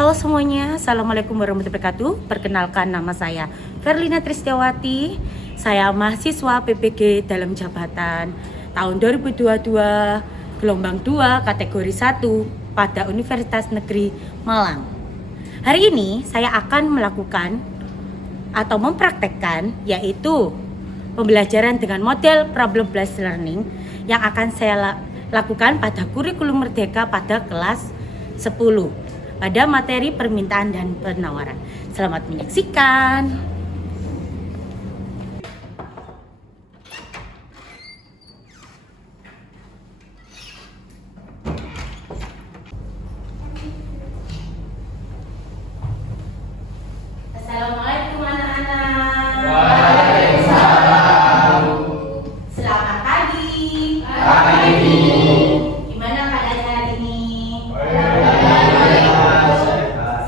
Halo semuanya, Assalamualaikum warahmatullahi wabarakatuh. Perkenalkan, nama saya Verlina Tristiawati. Saya mahasiswa PPG dalam jabatan tahun 2022 gelombang 2 kategori 1 pada Universitas Negeri Malang. Hari ini saya akan melakukan atau mempraktekkan yaitu pembelajaran dengan model problem based learning yang akan saya lakukan pada kurikulum Merdeka pada kelas 10 pada materi permintaan dan penawaran. Selamat menyaksikan. Assalamualaikum anak-anak. Waalaikumsalam. Selamat pagi. Pagi. Gimana keadaan hari ini?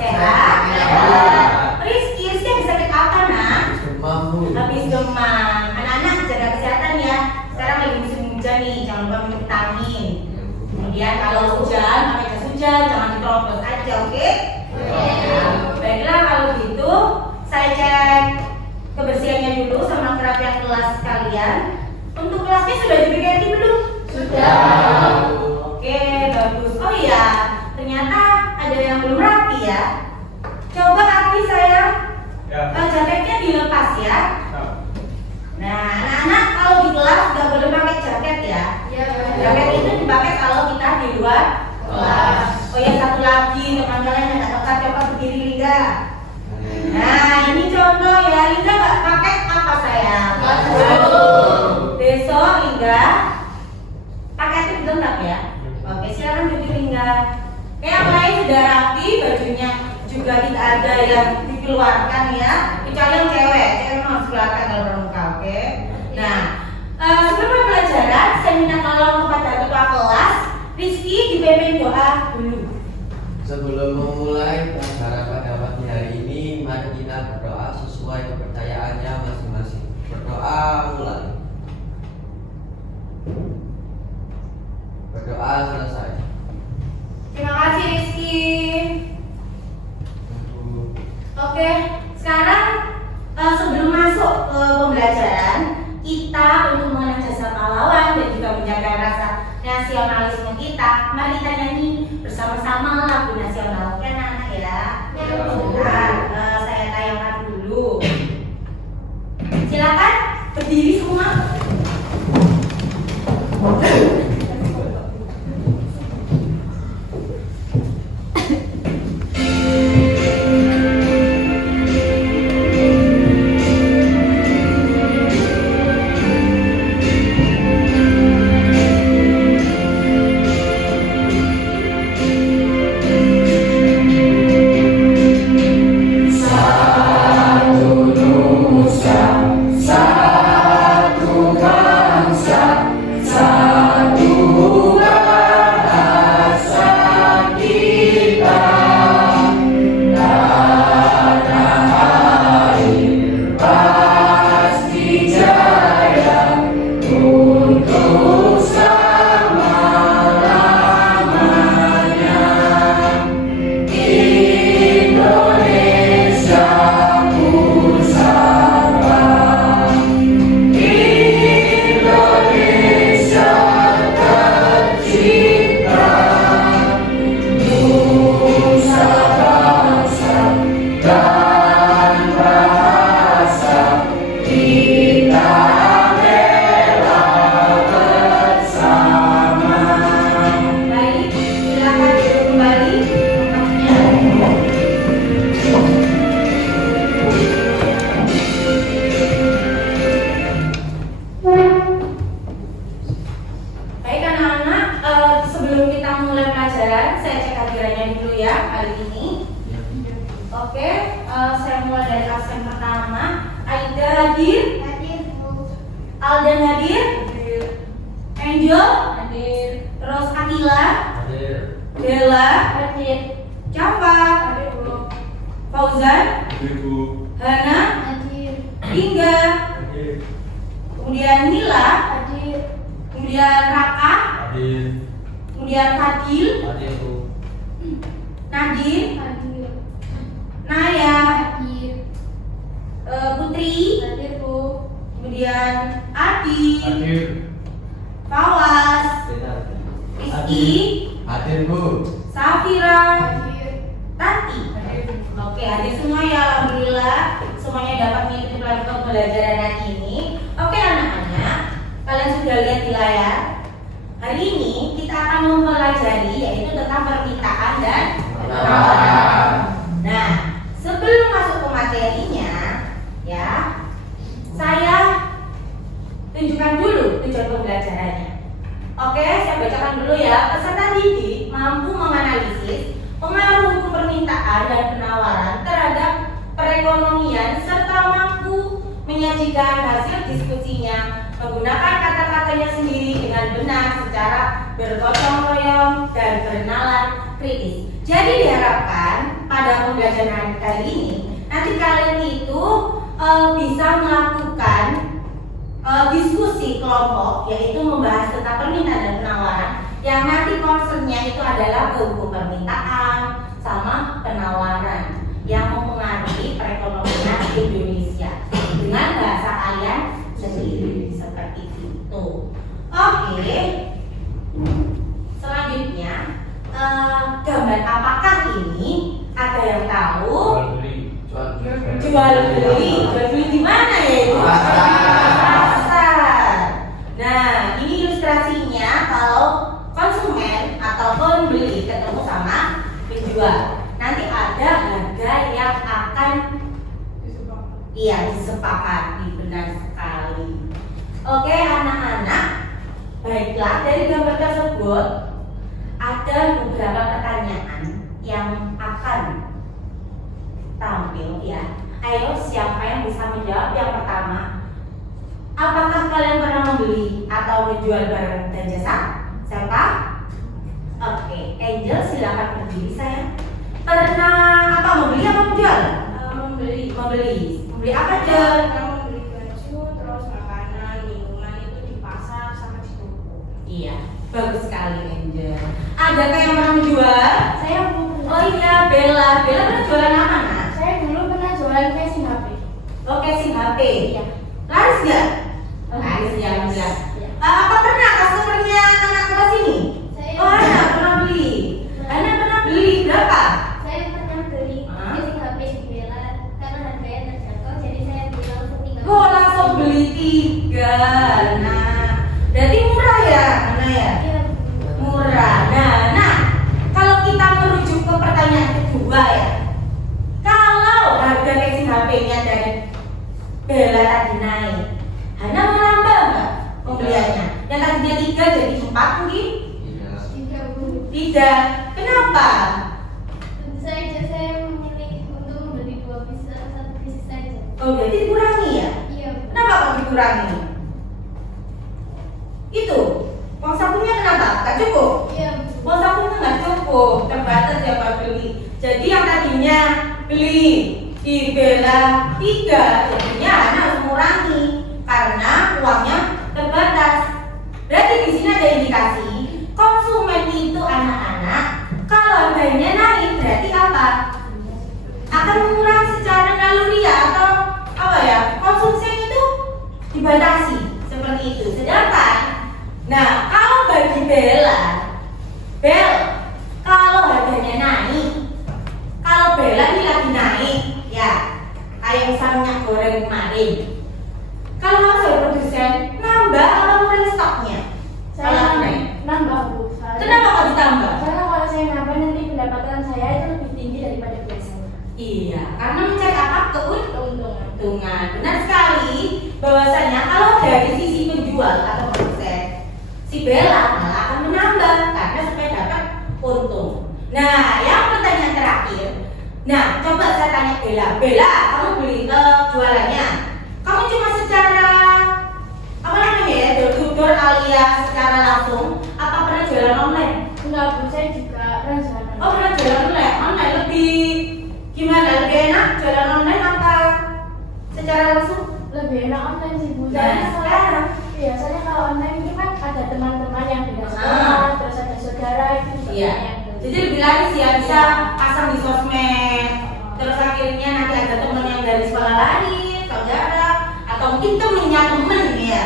Sehat. Rizky habis sakit apa nak? Habis demam. Anak-anak jaga kesehatan ya. Sekarang lagi musim hujan nih, jangan lupa minum vitamin. Kemudian kalau hujan, pakai jas hujan, jangan diterobos aja, oke? Baiklah, kalau gitu saya cek kebersihannya dulu sama kerapian kelas kalian. Untuk kelasnya sudah diganti belum? Sudah. Oke, bagus. Oh iya, ternyata ada yang belum rapi ya. Coba rapi sayang. Jaketnya dilepas ya. Nah, anak-anak kalau di kelas nggak boleh pakai jaket ya. Jaket itu dipakai kalau kita di luar kelas. Oh ya, satu lagi teman kalian yang nggak tepat, coba berdiri Lingga. Nah, ini contoh ya. Lingga nggak pakai apa sayang? Besok Lingga pakai tip lengkap ya. Oke, silakan duduk Lingga. Yang lain sudah rapi, bajunya juga tidak ada yang dikeluarkan ya. Kecuali yang cewek harus keluarkan dalam pramuka, oke? Nah, sebelum pelajaran, saya minta tolong kepada ketua kelas, Rizky dipimpin doa dulu. Sebelum memulai pelajaran pada pagi hari ini, mari kita berdoa sesuai kepercayaannya masing-masing. Berdoa mulai. Berdoa selesai. Terima kasih Rizky. Oke, sekarang sebelum masuk ke pembelajaran, kita untuk mengenang jasa pahlawan dan juga menjaga rasa nasionalisme kita, mari kita nyanyi bersama-sama lagu nasional. Oke anak-anak ya. Sebentar, saya tayangkan dulu. Silakan berdiri semua. Aldan hadir, Angel hadir, terus Akila hadir, Bella hadir, Cafa hadir, Fauzan hadir, Hana hadir, Lingga hadir, kemudian Nila hadir, kemudian Raka hadir, kemudian Fadil hadir, Nadine hadir, Naya, Hadir. Putri, Hadir, Bu. kemudian Adi, Hadir. Fawas, Rizky, Hadir Bu. Safira, Hadir. Tanti. Oke, hadir semua ya, alhamdulillah semuanya dapat mengikuti platform pembelajaran hari ini. Oke anak-anak, kalian sudah lihat di layar. Hari ini kita akan mempelajari yaitu tentang permintaan dan penawaran. Nah, sebelum masuk ke materinya, ya, saya tunjukkan dulu tujuan pembelajarannya. Oke, saya bacakan dulu ya. Peserta didik mampu menganalisis pengaruh hukum permintaan dan penawaran terhadap perekonomian serta mampu menyajikan hasil diskusinya menggunakan kata-katanya sendiri dengan benar secara bergotong royong dan bernalar kritis. Jadi diharapkan pada pembelajaran kali ini nanti kalian itu bisa melakukan diskusi kelompok, yaitu membahas tentang permintaan dan penawaran yang nanti concernnya itu adalah hukum permintaan sama penawaran yang mempengaruhi perekonomian Indonesia dengan bahasa kalian sendiri seperti itu. Oke, selanjutnya gambar apakah ini? Ada yang tahu? Jual beli di mana ya itu? Pasar. Nah, ini ilustrasinya kalau konsumen atau pembeli ketemu sama penjual. Nanti ada harga yang akan disepakati, benar sekali. Oke anak-anak, baiklah dari gambar tersebut ada beberapa pertanyaan yang akan tampil ya. Ayo siapa yang bisa menjawab? Yang pertama, apakah kalian pernah membeli atau menjual barang dan jasa? Siapa? Oke, Angel silakan berdiri sayang. Pernah membeli apa menjual? Membeli apa aja? Membeli baju, terus makanan, minuman itu di pasar sama di toko. Iya, bagus sekali Angel. Adakah yang pernah menjual? Saya belum pernah. Oh iya, Bella pernah jualan apa nak? Saya dulu pernah jualan casing HP. Oh, casing HP. Iya. Laris nggak? Laris ya, alhamdulillah. Iya. Apa pernah customernya anak kelas ini? Saya Oh, anak pernah beli. Anak pernah beli berapa? Saya pernah beli Hah? casing HP di Bella karena harganya terjangkau, jadi saya beli langsung 3. Oh, langsung beli 3. Nah, berarti murah ya, Nana ya? Iya. Murah. Nah, kalau kita merujuk ke pertanyaan kedua ya, kalau harga casing HP-nya dari Bella tadi naik, Hana mau nambah nggak pembeliannya? Yang tadinya 3 jadi 4 mungkin? Iya. 3. Kenapa? Tentu saja saya memilih untuk membeli 2 piece, 1 piece saja. Oh, berarti dikurangi ya? Iya. Kenapa kok dikurangi? Itu, uang sakunya kenapa? Gak cukup? Iya. Uang sakunya nggak cukup, terbatas ya Pak beli. Jadi yang tadinya beli di Bella 3, jadinya Hana harus mengurangi karena uangnya terbatas. Berarti di sini ada indikasi konsumen itu anak-anak kalau harganya naik berarti apa? Akan mengurangi secara naluri atau apa ya? Konsumsi itu dibatasi seperti itu. Sedangkan, nah kalau bagi Bella, kalau harganya naik, kalau Bella ini lagi naik, ya kayak misalnya minyak goreng kemarin. Kalau kamu sebagai produsen, nambah apa mengurangi stoknya? Kalau Saya naik, nambah, Bu. kenapa kok ditambah? Karena kalau saya nambah nanti pendapatan saya itu lebih tinggi daripada biasanya. Iya, karena mencari apa? Keuntungan. Keuntungan. Benar sekali bahwasanya kalau dari sisi penjual atau produsen, si Bella malah akan menambah karena supaya dapat untung. Nah, yang pertanyaan terakhir. Nah, coba saya tanya Bella, kamu beli jualannya, kamu cuma secara apa namanya ya, door-to-door alias secara langsung, apa pernah jualan online? Enggak, Bu, saya juga pernah jualan. Oh, pernah jualan online lebih gimana? Lebih enak jualan online apa secara langsung? Lebih enak online sih, Bu. Nah, sekarang? Biasanya kalau online itu kan ada teman-teman yang beda Ah. sekolah, terus ada saudara itu juga Iya. banyak. Jadi lebih laris ya, bisa pasang di sosmed, terus akhirnya lain, saudara, atau mungkin temennya temen ya,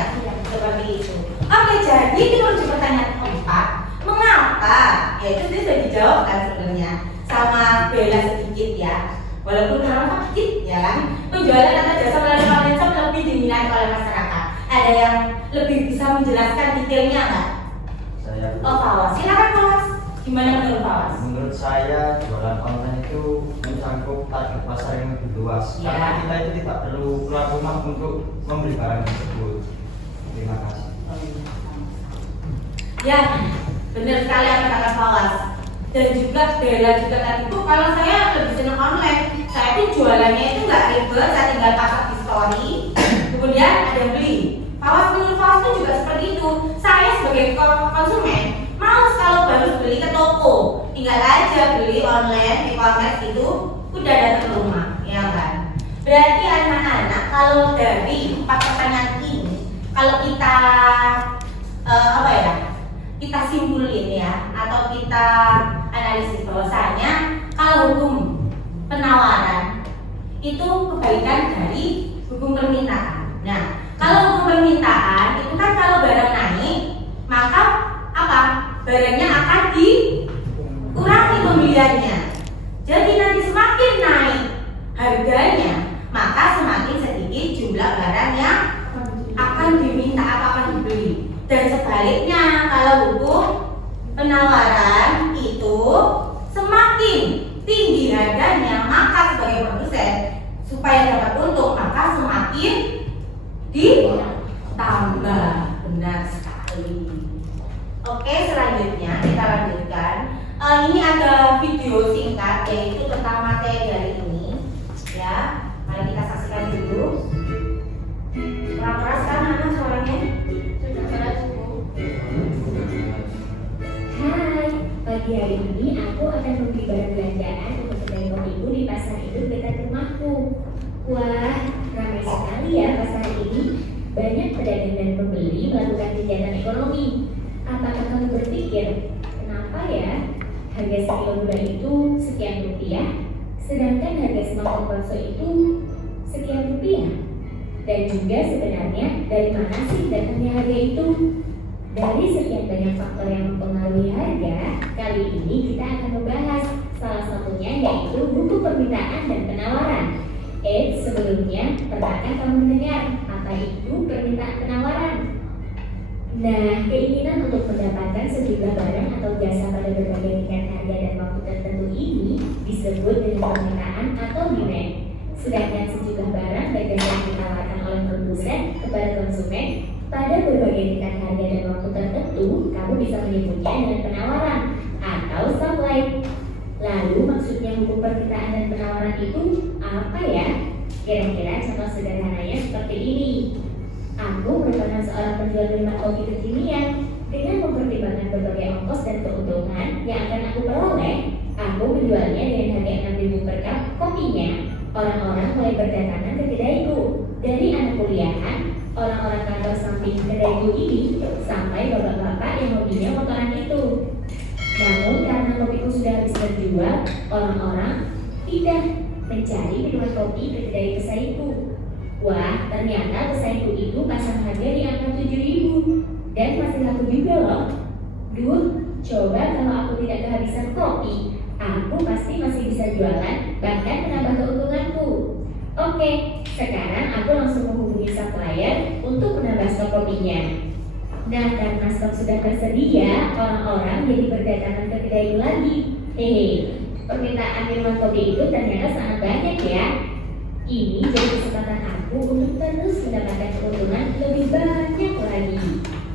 seperti itu. Oke, jadi kita menuju pertanyaan keempat, mengapa? Ya itu dia sudah dijawab kan sebenarnya sama Bella sedikit ya. Walaupun karena sedikit ya kan, penjualan atau jasa melalui online shop lebih diminati oleh masyarakat. Ada yang lebih bisa menjelaskan detailnya nggak? Saya Oh, Fawas, silakan Fawas. Gimana menurut Fawas? Menurut saya jualan online itu mencakup target pasar yang lebih luas. Ya. Karena kita itu tidak perlu keluar rumah untuk membeli barang tersebut. Terima kasih. Ya, benar sekali apa kata Fawas. Dan juga Bella juga tadi itu kalau saya lebih senang online. Saya pun jualannya itu nggak ribet, saya tinggal pasang di story, kemudian ada yang beli. Fawas menurut Fawas itu juga seperti itu. Saya sebagai konsumen males kalau baru beli ke toko, tinggal aja beli online, e-commerce itu udah datang ke rumah, ya kan? Berarti anak-anak kalau dari 4 pertanyaan ini, kalau kita apa ya? Kita simpulin ya, atau kita analisis bahwasanya kalau hukum penawaran itu kebalikan dari hukum permintaan. Nah, kalau hukum permintaan itu kan kalau barang naik, maka apa? Barangnya akan dikurangi pembeliannya. Jadi nanti semakin naik harganya, maka semakin sedikit jumlah barang yang akan diminta atau akan dibeli. Dan sebaliknya kalau hukum penawaran itu semakin tinggi harganya, maka sebagai produsen supaya dapat untung maka semakin ditambah. Benar sekali. Oke, selanjutnya kita lanjutkan. Ini ada video singkat yaitu tentang materi hari ini. Ya, mari kita saksikan dulu. Kurang keras kan anak suaranya? Sudah keras Bu. Hai, pagi hari ini aku akan membeli barang belanjaan untuk kedai kopiku di pasar induk dekat rumahku. Wah, ramai sekali ya pasar ini. Banyak pedagang dan pembeli melakukan kegiatan ekonomi. Apakah kamu berpikir, kenapa ya harga sekilo gula itu sekian rupiah, sedangkan harga semangkuk bakso itu sekian rupiah? Dan juga sebenarnya dari mana sih datangnya harga itu? Dari sekian banyak faktor yang mempengaruhi harga, kali ini kita akan membahas salah satunya yaitu hukum permintaan dan penawaran. Sebelumnya, pernahkah kamu mendengar apa itu permintaan penawaran? Nah, keinginan untuk mendapatkan sejumlah barang atau jasa pada berbagai tingkat harga dan waktu tertentu ini disebut dengan permintaan atau demand. Sedangkan sejumlah barang dan jasa yang ditawarkan oleh produsen kepada konsumen pada berbagai tingkat harga dan waktu tertentu, kamu bisa menyebutnya dengan penawaran atau supply. Lalu maksudnya hukum permintaan dan penawaran itu apa ya? Kira-kira contoh sederhananya seperti ini. Aku merupakan seorang penjual minuman kopi kekinian. Dengan mempertimbangkan berbagai ongkos dan keuntungan yang akan aku peroleh, aku menjualnya dengan harga 6.000 per cup kopinya. Orang-orang mulai berdatangan ke kedaiku. Dari anak kuliahan, orang-orang kantor samping kedaiku ini, sampai bapak-bapak yang hobinya motoran itu. Namun karena kopiku sudah habis terjual, orang-orang tidak mencari minuman kopi ke kedai pesaingku. Wah, ternyata pesaingku itu pasang harga di angka 7.000 dan masih laku juga loh. Duh, coba kalau aku tidak kehabisan kopi, aku pasti masih bisa jualan, bahkan menambah keuntunganku. Oke, sekarang aku langsung menghubungi supplier untuk menambah stok kopinya. Nah, karena stok sudah tersedia, orang-orang jadi berdatangan ke kedai lagi. Permintaan minuman kopi itu ternyata sangat banyak ya. Ini jadi kesempatan aku untuk terus mendapatkan keuntungan lebih banyak lagi.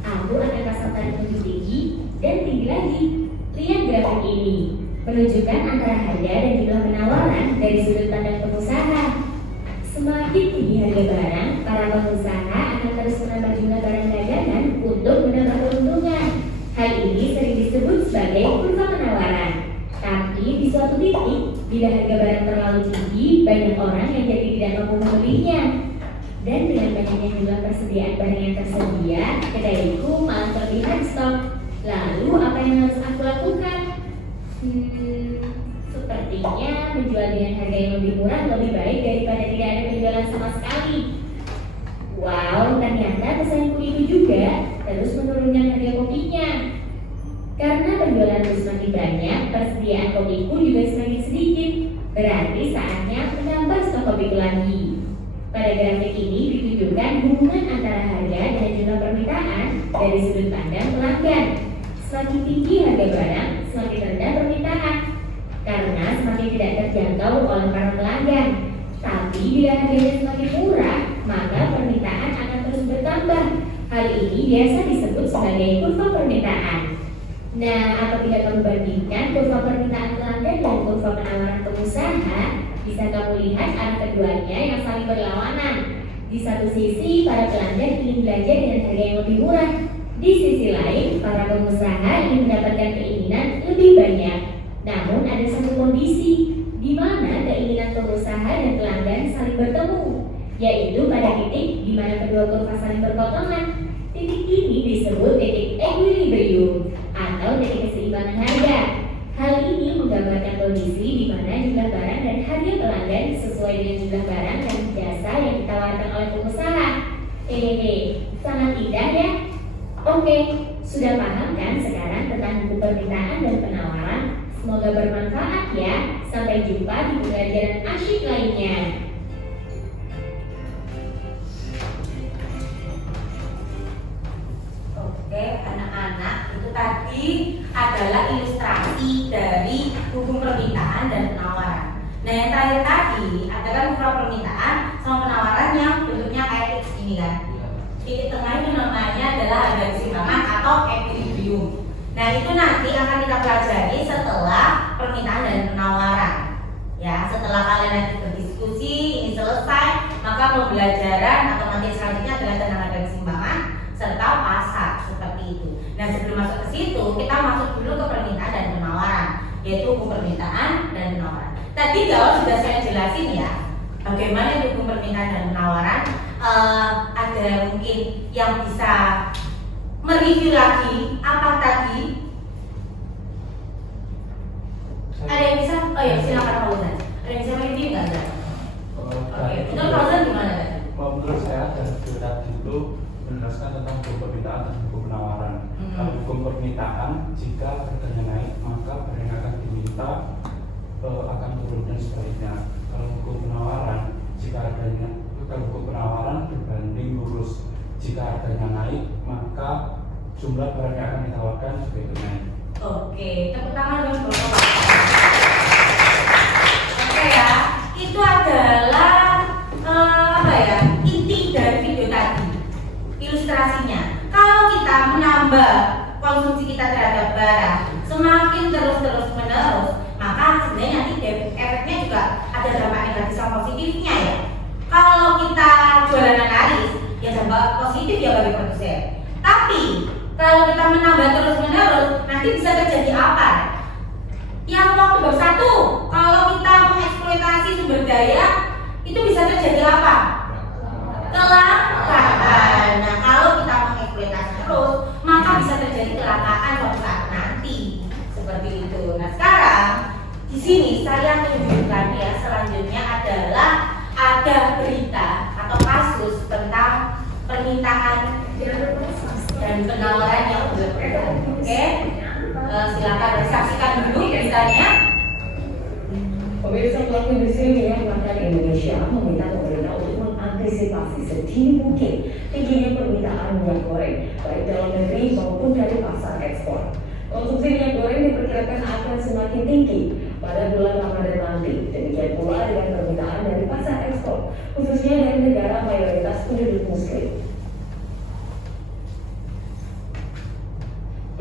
Aku akan pasangkan lebih tinggi dan tinggi lagi. Lihat grafik ini, menunjukkan antara harga dan jumlah penawaran dari sudut pandang pengusaha. Semakin tinggi harga barang, para pengusaha akan terus menambah jumlah barang dagangan untuk menambah keuntungan. Hal ini sering disebut sebagai kurva penawaran. Tapi di suatu titik, bila harga barang terlalu tinggi, banyak orang yang jadi tidak mampu membelinya. Dan dengan banyaknya jumlah persediaan barang yang tersedia, kedaiku malah terlihat stok. Lalu apa yang harus aku lakukan? Sepertinya menjual dengan harga yang lebih murah lebih baik daripada tidak ada penjualan penjualan sama sekali. Wow, ternyata pesaingku itu juga terus menurunkan harga kopinya. Karena penjualanku semakin banyak, persediaan kopiku juga semakin sedikit. Berarti saatnya menambah stok kopiku lagi. Pada grafik ini ditunjukkan hubungan antara harga dan jumlah permintaan dari sudut pandang pelanggan. Semakin tinggi harga barang, semakin rendah permintaan. Karena semakin tidak terjangkau oleh para pelanggan. Tapi bila harganya semakin murah, maka permintaan akan terus bertambah. Hal ini biasa disebut sebagai kurva permintaan. Nah, apabila kamu bandingkan kurva permintaan pelanggan dan kurva penawaran pengusaha, bisa kamu lihat arah keduanya yang saling berlawanan. Di satu sisi, para pelanggan ingin belanja dengan harga yang lebih murah. Di sisi lain, para pengusaha ingin mendapatkan keinginan lebih banyak. Namun ada satu kondisi di mana keinginan pengusaha dan pelanggan saling bertemu, yaitu pada titik di mana kedua kurva saling berpotongan. Titik ini disebut titik equilibrium atau titik keseimbangan harga. Hal ini menggambarkan kondisi di mana jumlah barang dan harga pelanggan sesuai dengan jumlah barang dan jasa yang ditawarkan oleh pengusaha. Sangat indah ya? Oke, sudah paham kan sekarang tentang buku permintaan dan penawaran? Semoga bermanfaat ya. Sampai jumpa di pembelajaran asyik lainnya. Oke, anak-anak, itu tadi adalah ilustrasi dari hukum permintaan dan penawaran. Nah, yang terakhir tadi adalah hukum permintaan sama penawaran yang bentuknya kayak X ini kan. Titik tengah itu namanya adalah harga keseimbangan atau equilibrium. Nah, itu nanti akan kita pelajari setelah permintaan dan penawaran. Ya, setelah kalian nanti berdiskusi ini selesai, maka pembelajaran atau materi selanjutnya adalah tentang harga keseimbangan serta pasar seperti itu. Nah, sebelum masuk ke situ, kita masuk dulu ke permintaan dan penawaran, yaitu hukum permintaan dan penawaran. Tadi kalau sudah saya jelasin ya, bagaimana hukum permintaan dan penawaran. Ada mungkin yang bisa mereview lagi apa tadi? Ada yang bisa? Oh ya, silakan Pak Fauzan. Ada yang bisa mereview nggak? Oke, untuk Fauzan gimana tadi? Menurut saya dari tadi itu menjelaskan tentang hukum permintaan dan hukum penawaran. Kalau hukum permintaan, jika harganya naik maka barang yang akan diminta akan turun dan sebaliknya. Kalau hukum penawaran, kalau hukum penawaran berbanding lurus. Jika harganya naik maka jumlah barang yang akan ditawarkan juga itu naik. Oke, tepuk tangan dong Bapak. Oke ya, itu adalah apa ya, inti dari video tadi, ilustrasinya. Kalau kita menambah konsumsi kita terhadap barang semakin terus menerus, maka sebenarnya nanti efeknya juga ada dampak negatif sama positifnya ya. Kalau kita jualan laris, ya dampak positif ya bagi produsen. Tapi kalau kita menambah terus menerus, nanti bisa terjadi apa? Yang waktu bersatu, kalau kita mengeksploitasi sumber daya, itu bisa terjadi apa? Kelangkaan. Nah, kalau kita mengeksploitasi terus, maka bisa terjadi kelangkaan suatu saat nanti. Seperti itu. Nah, sekarang di sini saya tunjukkan ya, selanjutnya adalah ada berita atau kasus tentang permintaan dan penawaran yang berbeda. Oke, silakan saksikan dulu beritanya. Pemirsa, pelaku industri minyak makan Indonesia meminta pemerintah untuk mengantisipasi sedini mungkin tingginya permintaan minyak goreng baik dalam negeri maupun dari pasar ekspor. Konsumsi minyak goreng diperkirakan akan semakin tinggi pada bulan Ramadan nanti. Demikian pula dengan permintaan dari pasar ekspor, khususnya dari negara mayoritas penduduk Muslim.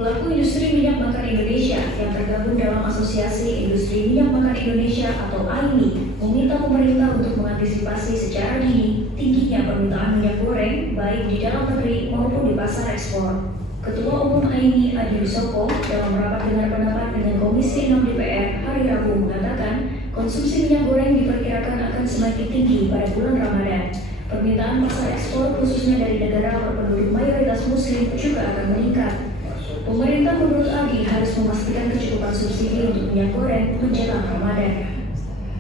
Pelaku industri minyak makan Indonesia yang tergabung dalam Asosiasi Industri Minyak Makan Indonesia atau AIMI meminta pemerintah untuk mengantisipasi secara dini tingginya permintaan minyak goreng baik di dalam negeri maupun di pasar ekspor. Ketua Umum AIMI Adi Wisopo dalam rapat dengar pendapat dengan Komisi 6 DPR hari Rabu mengatakan konsumsi minyak goreng diperkirakan akan semakin tinggi pada bulan Ramadan. Permintaan pasar ekspor khususnya dari negara berpenduduk mayoritas Muslim juga akan meningkat. Pemerintah menurut Adi harus memastikan kecukupan subsidi untuk minyak goreng menjelang Ramadan.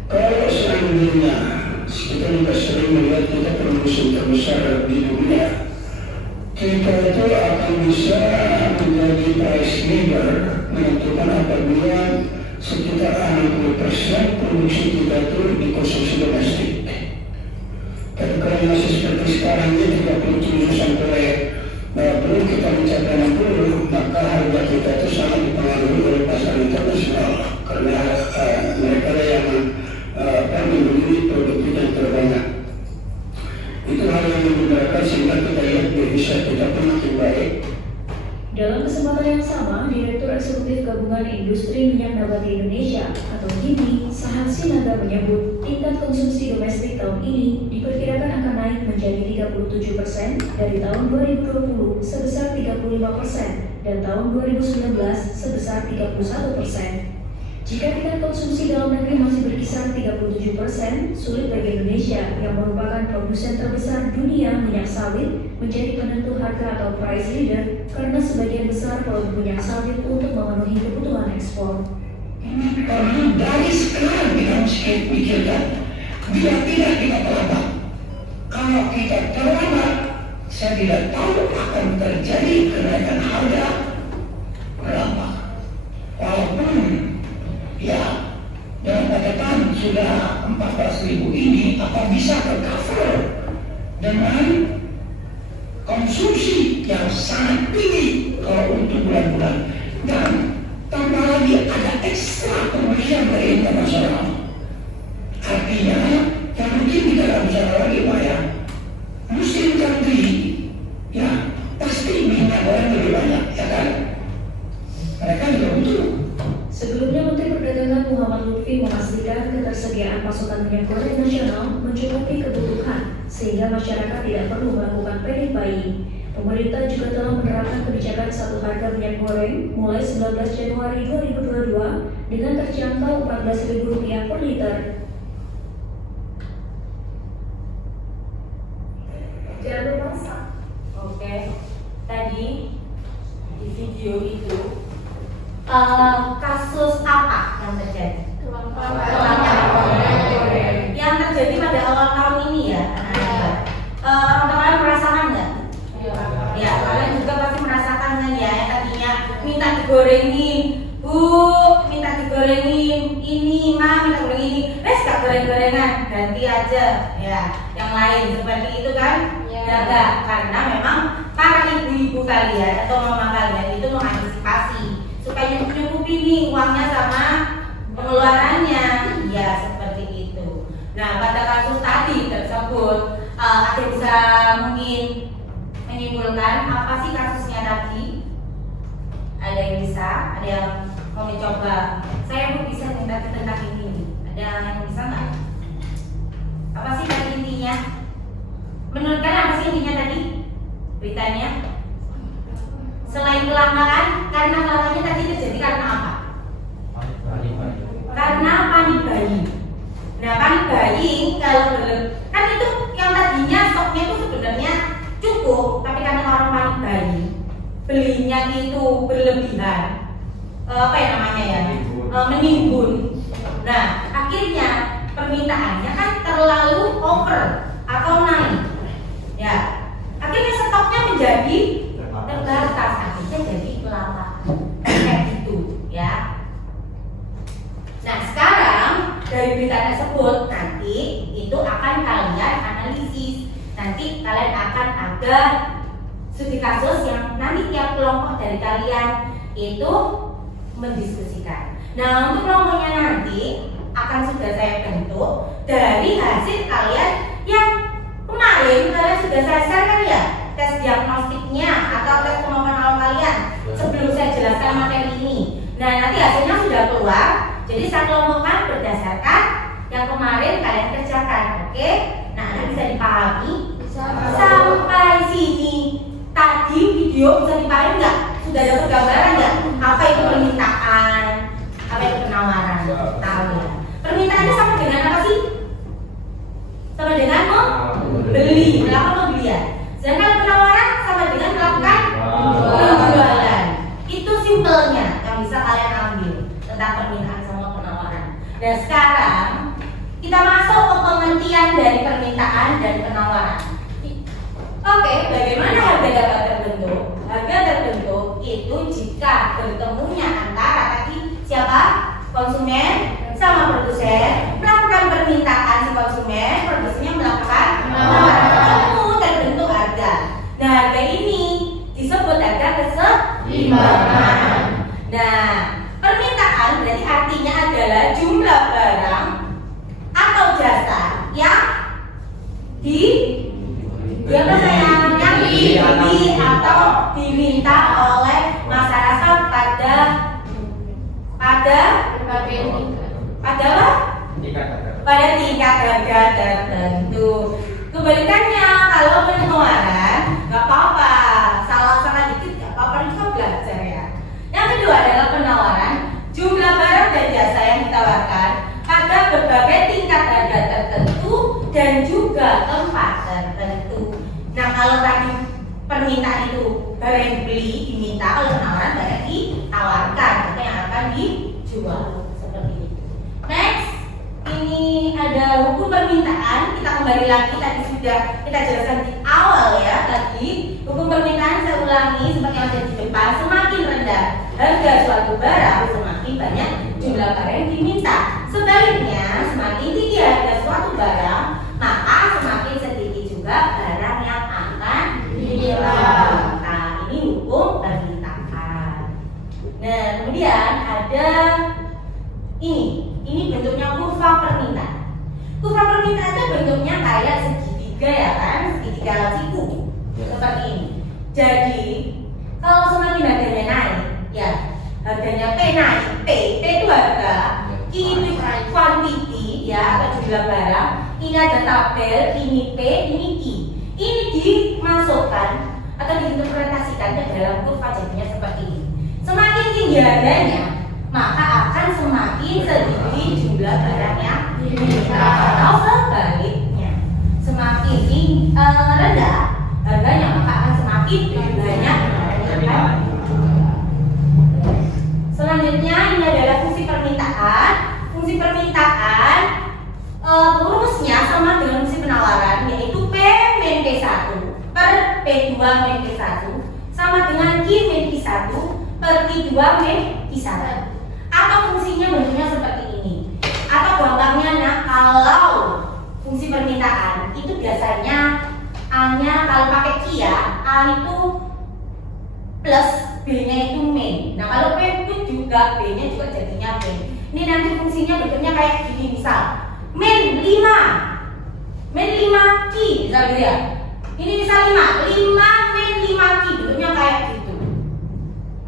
Kalau sebelumnya kita juga sering melihat kita produsen terbesar di dunia. Kita itu akan bisa menjadi price leader menentukan apabila sekitar 60% produksi kita itu dikonsumsi domestik. Tapi kalau masih seperti sekarang ini 37 sampai belum kita mencapai 60, maka harga kita itu sangat dipengaruhi oleh pasar internasional karena mereka yang membeli produk kita yang terbanyak. Itu hal yang membenarkan sehingga kita lihat devisa kita pun makin baik. Dalam kesempatan yang sama, Direktur Eksekutif Gabungan Industri Minyak Nabati Indonesia atau GIMI, Sahat Sinaga menyebut tingkat konsumsi domestik tahun ini diperkirakan akan naik menjadi 37% dari tahun 2020 sebesar 35% dan tahun 2019 sebesar 31%. Jika tingkat konsumsi dalam negeri masih berkisar 37%, sulit bagi Indonesia yang merupakan produsen terbesar dunia minyak sawit menjadi penentu harga atau price leader karena sebagian besar produk minyak sawit untuk memenuhi kebutuhan ekspor. Karena dari sekarang kita mesti pikirkan, bila tidak kita terlambat. Kalau kita terlambat, saya tidak tahu akan terjadi kenaikan harga berapa. Walaupun ya dalam catatan sudah 14.000 ini apa bisa tercover dengan konsumsi yang sangat tinggi kalau untuk bulan-bulan, dan tambah lagi ada ekstra pembelian dari internasional. Artinya yang mungkin kita tidak bisa lagi bayar musim country ya pasti minyak goreng lebih banyak, ya kan? Mereka juga butuh. Sebelumnya, Menteri Perdagangan Muhammad Lutfi memastikan ketersediaan pasokan minyak goreng nasional mencukupi kebutuhan sehingga masyarakat tidak perlu melakukan panic buying. Pemerintah juga telah menerapkan kebijakan satu harga minyak goreng mulai 19 Januari 2022 dengan terjangkau Rp14.000 per liter. Jangan lupa masak. Oke, tadi di video itu kasus apa yang terjadi? Yang terjadi pada awal tahun ini ya, teman-teman merasakan nggak? Ya, kalian juga pasti merasakan kan ya, yang tadinya minta digorengin, Bu, minta digorengin ini, Ma, minta goreng ini, gak goreng-gorengan, ganti aja ya, yang lain seperti itu kan? Ya enggak, karena memang para ibu-ibu kalian atau mama kalian itu mengantisipasi supaya mencukupi nih uangnya sama pengeluarannya, ya seperti itu. Nah, pada kasus tadi tersebut ada yang bisa mungkin menyimpulkan apa sih kasusnya tadi? Ada yang bisa, ada yang mau mencoba. Saya mau bisa minta tentang ini. Ada yang bisa nggak? Apa sih tadi intinya? Menurut kalian apa sih intinya tadi? Beritanya? Selain kelangkaan, karena kelangkaannya tadi terjadi karena apa? Karena panik buying. Nah, panik buying kalau kan itu yang tadinya stoknya itu sebenarnya cukup, tapi karena orang panik buying, belinya itu berlebihan, apa ya namanya ya, menimbun. Nah, akhirnya permintaannya kan terlalu over atau naik. Ya, akhirnya stoknya menjadi terbatas, akhirnya jadi kelangkaan kayak gitu ya. Nah, sekarang dari berita tersebut nanti itu akan kalian analisis. Nanti kalian akan ada studi kasus yang nanti tiap kelompok dari kalian itu mendiskusikan. Nah, untuk kelompoknya nanti akan sudah saya bentuk dari hasil kalian yang kemarin kalian sudah saya share kan ya, tes diagnostiknya atau tes kemampuan awal kalian sebelum saya jelaskan materi ini. Nah, nanti hasilnya sudah keluar, jadi saya kelompokkan berdasarkan yang kemarin kalian kerjakan, oke? Nah, ini bisa dipahami sampai sini. Tadi video bisa dipahami nggak? Sudah ada gambaran nggak? Apa itu permintaan? Apa itu penawaran? Tahu ya? Permintaannya sama dengan apa sih? Sama dengan membeli, melakukan pembelian. Sedangkan penawaran sama dengan melakukan penjualan. Itu simpelnya yang bisa kalian ambil tentang permintaan sama penawaran. Dan sekarang kita masuk ke pengertian dari permintaan dan penawaran. Oke, bagaimana harga dapat terbentuk? Harga terbentuk itu jika bertemunya antara tadi siapa? Konsumen sama produsen melakukan permintaan si konsumen, produsennya melakukan penawaran. Ketemu terbentuk harga. Nah, harga ini disebut harga keseimbangan. Nah, permintaan berarti artinya adalah jumlah barang atau jasa yang yang dibeli atau diminta oleh masyarakat pada tingkat harga tertentu. Kebalikannya, kalau penawaran nggak apa-apa, salah dikit nggak apa-apa, itu kan belajar ya. Yang kedua adalah penawaran, jumlah barang dan jasa yang ditawarkan pada berbagai tingkat harga tertentu dan juga tempat tertentu. Nah, kalau tadi permintaan itu barang yang dibeli diminta, kalau penawaran barang ditawarkan atau yang akan dijual seperti itu. Next, ini ada hukum permintaan. Kita kembali lagi, tadi sudah kita jelaskan di awal ya. Tadi hukum permintaan saya ulangi seperti yang ada di depan. Semakin rendah harga suatu barang, semakin banyak jumlah barang yang diminta. Sebaliknya, semakin tinggi harga suatu barang, maka semakin sedikit juga barang yang akan dijual. Nah, ini hukum permintaan. Nah, kemudian ada ini bentuknya kurva permintaan. Kurva permintaan itu bentuknya kayak segitiga ya kan, segitiga siku seperti ini. Jadi kalau semakin harganya naik, ya harganya P naik, P itu harga, ini quantity ya atau jumlah barang. Ini ada tabel, ini P, ini Q. Ini dimasukkan atau diinterpretasikan ke dalam kurva, jadinya seperti ini. Semakin tinggi harganya, maka akan semakin sedikit jumlah barang yang diminta. Atau sebaliknya, semakin rendah harganya, maka akan semakin banyak barang yang dijual. Selanjutnya ini adalah fungsi permintaan. Fungsi permintaan rumusnya sama dengan fungsi penawaran, yaitu P min P1 per P2 min P1 sama dengan Q min Q1 per Q2 min Q1. Atau fungsinya bentuknya seperti ini. Atau gampangnya, nah kalau fungsi permintaan itu biasanya A-nya kalau pakai Q ya, A itu plus, B-nya itu min. Nah kalau P itu juga, B-nya juga jadinya min. Ini nanti fungsinya bentuknya kayak gini, misal min 5 Q, misal gitu ya. Ini misal 5 min 5 Q, bentuknya kayak gitu.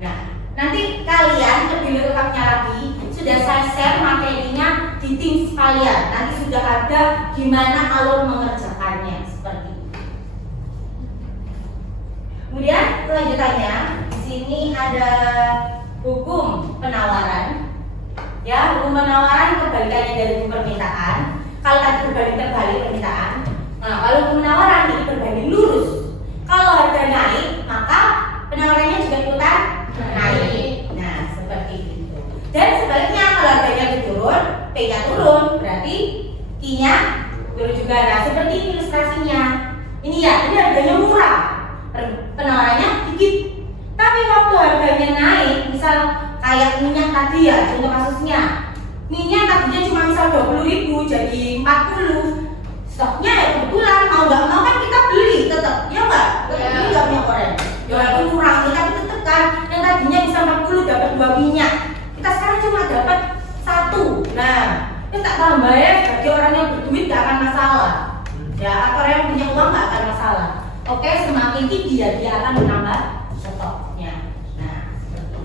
Nah, nanti kalian lebih lengkapnya lagi sudah saya share materinya di tim kalian. Nanti sudah ada gimana alur mengerjakannya seperti itu. Kemudian kelanjutannya di sini ada hukum penawaran. Ya, hukum penawaran kebalikannya dari hukum permintaan. Kalau tadi berbanding terbalik permintaan, nah kalau hukum penawaran ini berbanding lurus. Kalau harga naik, maka penawarannya juga ikutan naik. Nah, seperti itu. Dan sebaliknya kalau harganya turun, P-nya turun, berarti Q-nya turun juga. Nah, seperti ini ilustrasinya. Ini ya, ini harganya murah, penawarannya dikit. Tapi waktu harganya naik, misal kayak minyak tadi ya, contoh kasusnya, minyak tadinya cuma misal 20.000 jadi 40. Stoknya ya kebetulan mau nggak mau kan kita beli tetap, ya nggak? Tetap beli nggak minyak goreng. Walaupun kurang, tapi tetap kan yang tadinya bisa 40 dapat 2 minyak, kita sekarang cuma dapat 1. Nah, itu tak tambah ya, bagi orang yang berduit nggak akan masalah. Ya, atau orang yang punya uang nggak akan masalah. Oke, semakin tinggi ya dia akan menambah stoknya. Nah, seperti itu.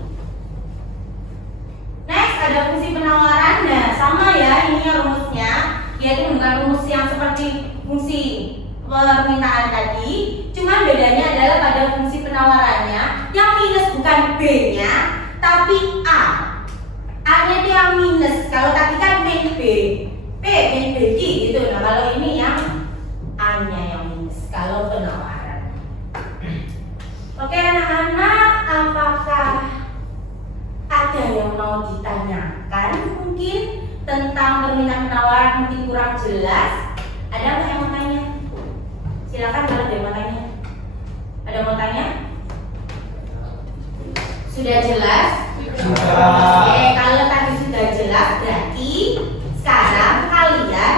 Next ada fungsi penawaran. Nah, sama ya ininya rumusnya, yaitu bukan rumus yang seperti fungsi permintaan tadi, cuman bedanya adalah pada fungsi penawarannya yang minus bukan B-nya tapi A. A-nya itu yang minus. Kalau tadi kan min B, P min B gitu. Nah, kalau ini yang A-nya yang minus kalau penawaran. Oke anak-anak, apakah ada yang mau ditanyakan mungkin tentang permintaan penawaran mungkin kurang jelas? Ada nggak yang mau tanya? Silakan kalau ada yang mau tanya. Ada yang mau tanya? Sudah jelas? Oke, kalau tadi sudah jelas berarti sekarang kalian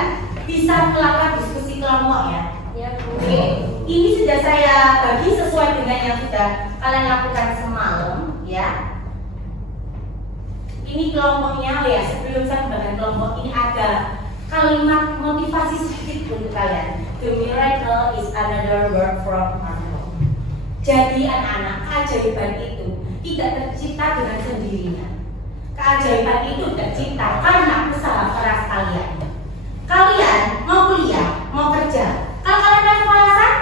bisa melakukan diskusi kelompok ya. Oke, ini sudah saya bagi sesuai dengan yang sudah kalian lakukan semalam ya. Ini kelompoknya ya, sebelum saya kembangkan kelompok ini ada kalimat motivasi sedikit untuk kalian. The miracle is another word from Marvel. Jadi anak-anak, keajaiban itu tidak tercipta dengan sendirinya. Keajaiban itu tercipta karena usaha keras kalian. Kalian mau kuliah, mau kerja. Kalau kalian ada kewalasan,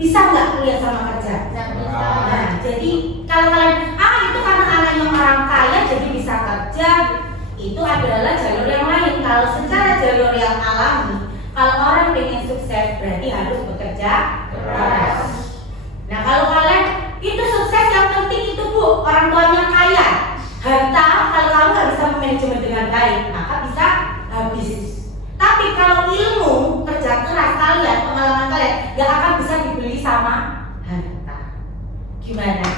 bisa nggak kuliah sama kerja? Nah, jadi kalau kalian itu karena anaknya orang kaya jadi bisa kerja, itu adalah jalur yang lain. Kalau secara jalur yang alami, kalau orang pengen sukses berarti harus bekerja keras. Nah, kalau kalian itu sukses yang penting itu Bu, orang tuanya kaya, harta kalau kamu nggak bisa manajemen dengan baik, maka bisa habis. Tapi kalau ilmu kerja keras kalian, pengalaman kalian, nggak akan bisa dibeli sama harta. Gimana?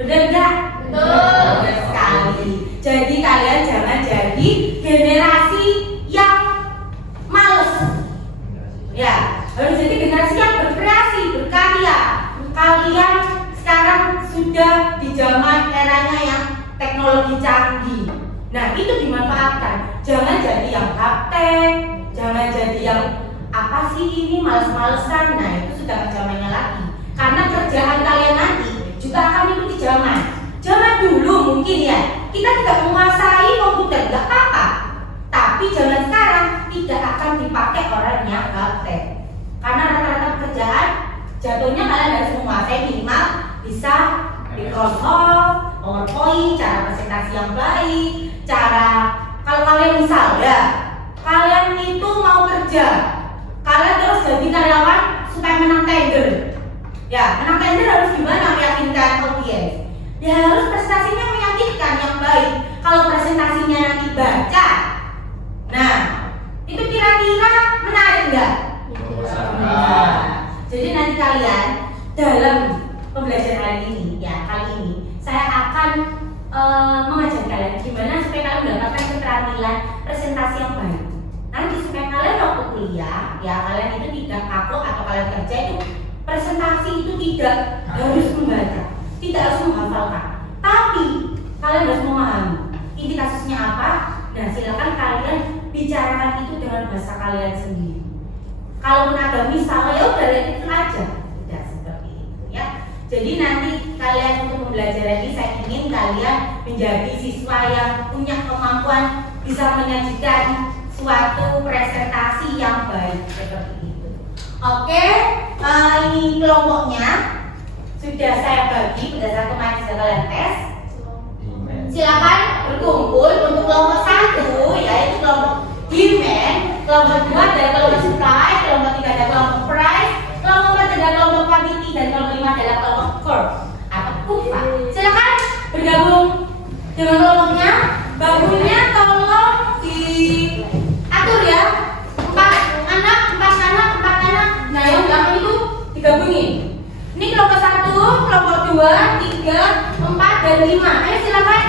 Benar nggak? Betul. Benar sekali. Jadi kalian jangan jadi generasi yang males. Ya, harus jadi generasi yang berkreasi, berkarya. Kalian sekarang sudah di zaman eranya yang teknologi canggih. Nah, itu dimanfaatkan. Jangan jadi yang kapten, jangan jadi yang apa sih ini males-malesan. Nah, itu sudah zamannya lagi. Karena kerjaan kalian nanti juga akan mengikuti zaman. Zaman dulu mungkin ya, kita tidak menguasai komputer, nggak apa-apa. Tapi zaman sekarang tidak akan dipakai orang yang kapten. Karena rata-rata pekerjaan jatuhnya kalian harus menguasai minimal bisa Microsoft, PowerPoint, cara presentasi yang baik, cara kalau kalian misal ya, kalian itu mau kerja, kalian terus jadi karyawan supaya menang tender. Ya, menang tender harus gimana meyakinkan audiens? Ya harus prestasinya meyakinkan yang baik. Kalau presentasinya nanti baca, nah itu kira-kira menarik nggak? Nah, jadi nanti kalian dalam pembelajaran hari ini, ya kali ini saya akan mengajar kalian gimana supaya kalian mendapatkan keterampilan presentasi yang baik. Nanti supaya kalian waktu kuliah, ya kalian itu tidak kaku atau kalian kerja itu presentasi itu tidak harus membaca, tidak harus menghafalkan, tapi kalian harus memahami inti kasusnya apa. Nah, silakan kalian bicarakan itu dengan bahasa kalian sendiri. Kalau ada misal, ya udah itu aja, tidak seperti itu ya. Jadi nanti kalian untuk pembelajaran ini saya ingin kalian menjadi siswa yang punya kemampuan bisa menyajikan suatu presentasi yang baik seperti itu. Oke, ini kelompoknya sudah saya bagi berdasarkan kemarin sudah kalian tes. Silakan berkumpul untuk kelompok 1 yaitu kelompok demand, kelompok 2 adalah kelompok supply, kelompok 3 adalah kelompok price, kelompok 4 adalah kelompok quantity, dan kelompok 5 adalah kelompok curve atau kurva. Silakan bergabung dengan kelompoknya. Bakunya tolong diatur ya. 4 anak. Nah, yang belakang itu digabungin. Ini kelompok 1, kelompok 2, 3, 4, dan 5. Ayo silakan.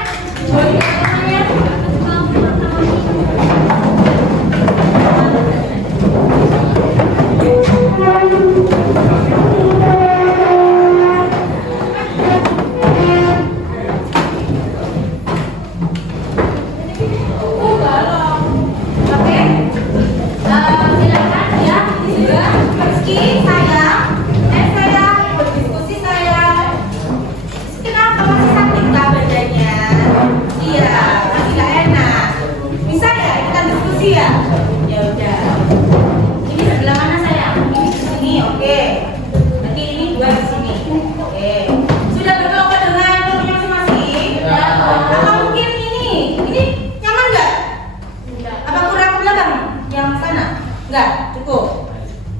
Enggak, cukup.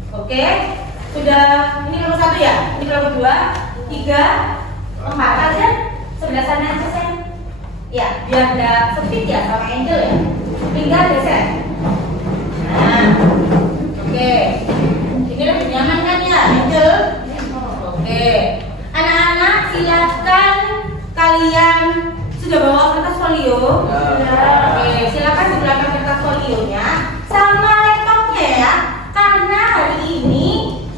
Oke, sudah. Ini kelompok 1 ya, ini kelompok 2, 3, 4 aja. Sebelah sana aja saya. Ya, biar enggak sempit ya sama Angel ya. Tinggal geser. Nah, oke. Ini lebih nyaman kan ya? Oke. Anak-anak silakan kalian sudah bawa kertas folio? Oke, silakan digunakan kertas folionya sama laptopnya ya. Karena hari ini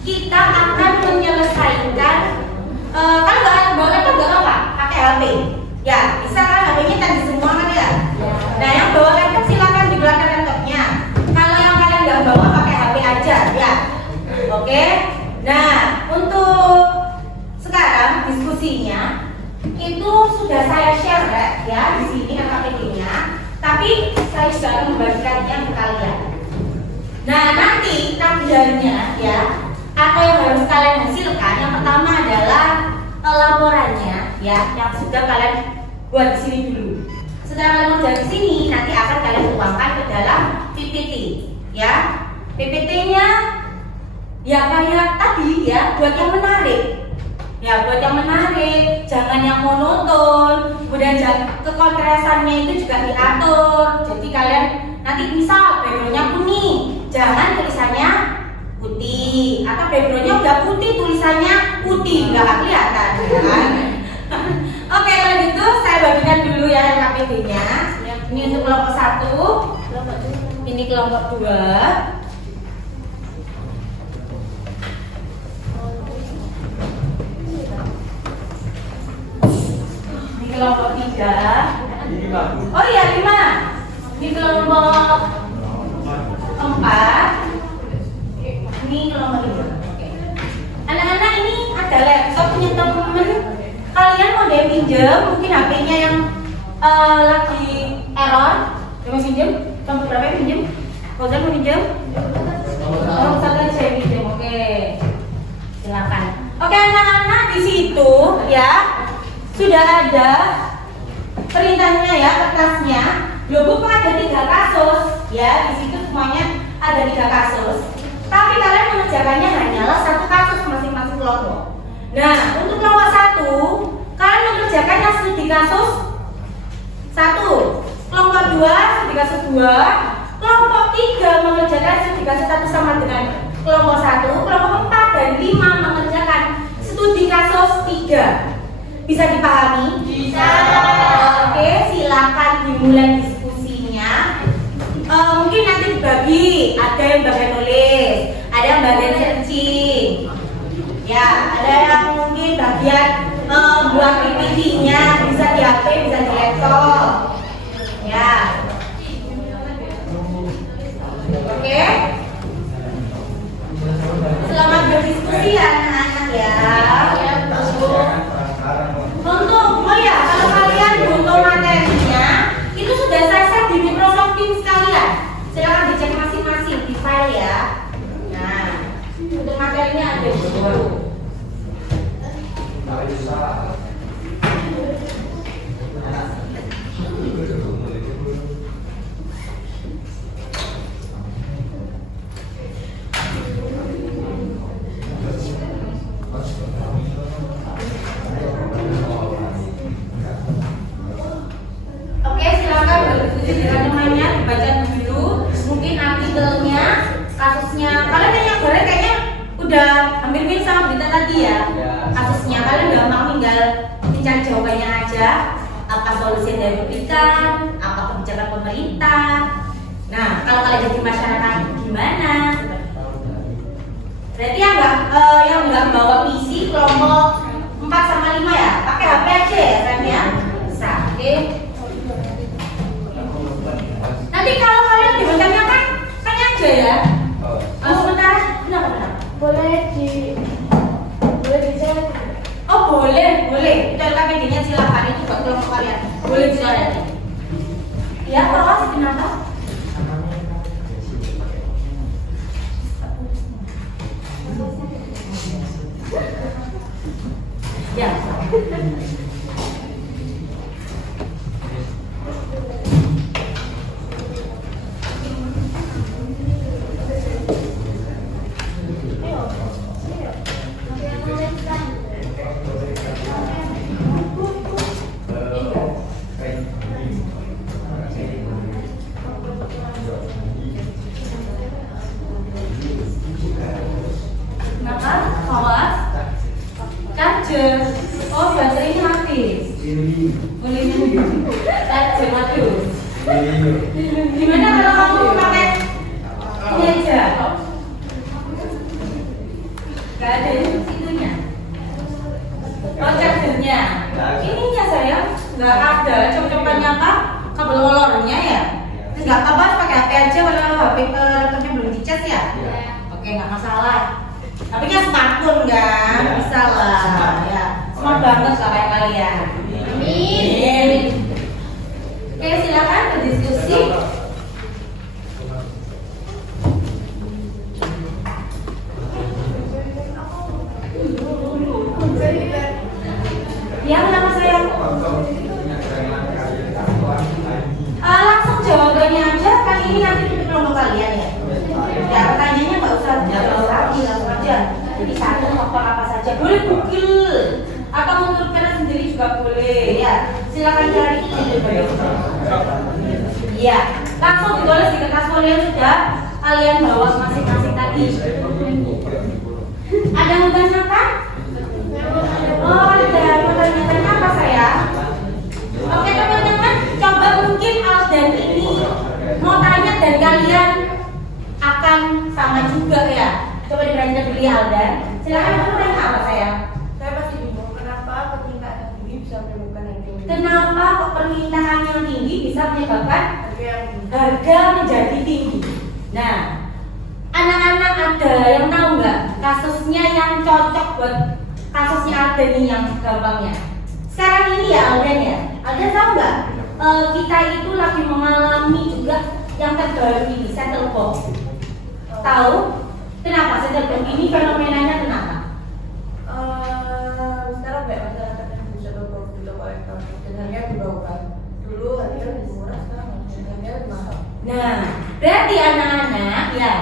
kita akan menyelesaikan kalau nggak bawa laptop nggak apa, pakai HP. Ya, bisa kan HP-nya tadi semua kan ya? Nah, yang bawa laptop silakan digunakan laptopnya. Kalau yang kalian nggak bawa pakai HP aja ya. Oke. Nah, untuk sekarang diskusinya itu sudah saya share ya di sini KPD-nya, tapi saya sudah akan membagikannya ke kalian. Nah, nanti takdirnya ya, atau yang harus kalian hasilkan yang pertama adalah laporannya ya, yang sudah kalian buat di sini dulu. Setelah kalian buat di sini, nanti akan kalian tuangkan ke dalam PPT ya. PPT-nya ya kayak tadi ya, buat yang menarik. Ya, buat yang menarik, jangan yang monoton. Kemudian kekontrasannya itu juga diatur. Jadi kalian nanti misal backgroundnya kuning, jangan tulisannya putih. Atau backgroundnya udah putih, tulisannya putih, nggak kelihatan kan? Oke, kalau gitu saya bagikan dulu ya KPD-nya. Ini untuk kelompok 1, ini kelompok 2. Kelompok 3. Oh iya 5. Ini kelompok 4. Ini kelompok 5. Oke. Anak-anak ini ada laptop punya temen. Kalian mau dia pinjam? Mungkin HP-nya yang lagi error. Mau pinjam? Kelompok berapa yang pinjam? Fauzan mau pinjam? Oh, satu saya pinjam. Oke. Silakan. Oke anak-anak, di situ ya. Sudah ada perintahnya ya, kertasnya. Loh, buku ada 3 kasus ya, di situ semuanya ada 3 kasus. Tapi kalian mengerjakannya hanyalah 1 kasus masing-masing kelompok. Nah, untuk kelompok 1, kalian mengerjakannya studi kasus 1. Kelompok 2 studi kasus 2. Kelompok 3 mengerjakan studi kasus 1 sama dengan kelompok 1. Kelompok 4 dan 5 mengerjakan studi kasus 3. Bisa dipahami? Bisa. Oke, silakan dimulai diskusinya. Mungkin nanti dibagi, ada yang bagian nulis, ada yang bagian searching. Ya, ada yang mungkin bagian buat PPT-nya, bisa di HP, bisa di laptop. Ya. Oke. Selamat berdiskusi ya anak-anak ya. Untuk, oh ya, kalau kalian butuh materinya, itu sudah saya share di Microsoft Teams kalian. Silahkan dicek masing-masing di file ya. Nah, untuk materinya ada di situ. Udah hampir mirip sama berita tadi ya, kasusnya. Kalian gampang tinggal mencari jawabannya aja. Apa solusi yang diberikan, apa kebijakan pemerintah. Nah, kalau kalian jadi masyarakat gimana? Berarti yang nggak bawa PC kelompok 4 sama 5 ya, pakai HP aja ya kan ya? Bisa, oke? Nanti kalau kalian dibertanyakan, tanya aja ya. Sementara, kenapa? Boleh dicek. Oh boleh. Itu LKPD-nya silakan, itu buat kelompok kalian. Boleh dicek. Ya, Pak, kenapa? Ya. Cuma terus. Gimana kalau kamu pakai ini aja? Gak ada itunya. Oh, chargernya. Ininya saya nggak ada. Cocokannya apa? Kabel molornya ya. Nggak apa-apa, pakai HP aja. Walau HP laptopnya belum dicas ya. Oke, nggak masalah. Tapi kan smartphone kan, bisa lah. Ya, smart banget lah kayak kalian. Amin. Oke, silakan berdiskusi. Ya, kenapa sayang? Langsung jawabannya aja. Kali ini nanti tutup kelompok kalian ya. Ya, pertanyaannya nggak usah jawab lagi, langsung aja. Jadi satu faktor apa saja. Boleh Google atau menurut kalian sendiri juga boleh. Ya, silakan cari ide. Iya, langsung ditulis di kertas folio yang sudah kalian bawa masing-masing tadi. Ada yang mau tanyakan? Oh, ada. Mau tanyakan apa saya? Oke teman-teman, coba mungkin Aldan ini mau tanya dan kalian akan sama juga ya. Coba diberanikan dulu ya Aldan. Silakan mau tanya apa saya? Saya masih bingung kenapa permintaan yang tinggi bisa menyebabkan yang tinggi. Kenapa kok permintaan yang tinggi bisa menyebabkan harga menjadi tinggi? Nah, anak-anak ada yang tahu nggak kasusnya yang cocok buat kasusnya Aldan ini yang gampangnya? Sekarang ini ya Aldan ya, Aldan tahu nggak? Kita itu lagi mengalami juga yang terbaru ini, settle box. Tahu? Kenapa settle box ini fenomenanya kenapa? Sekarang banyak masyarakat yang bisa berbox di toko elektronik dan harganya berubah. Dulu harganya lebih murah, sekarang harganya lebih mahal. Nah, berarti anak-anak ya,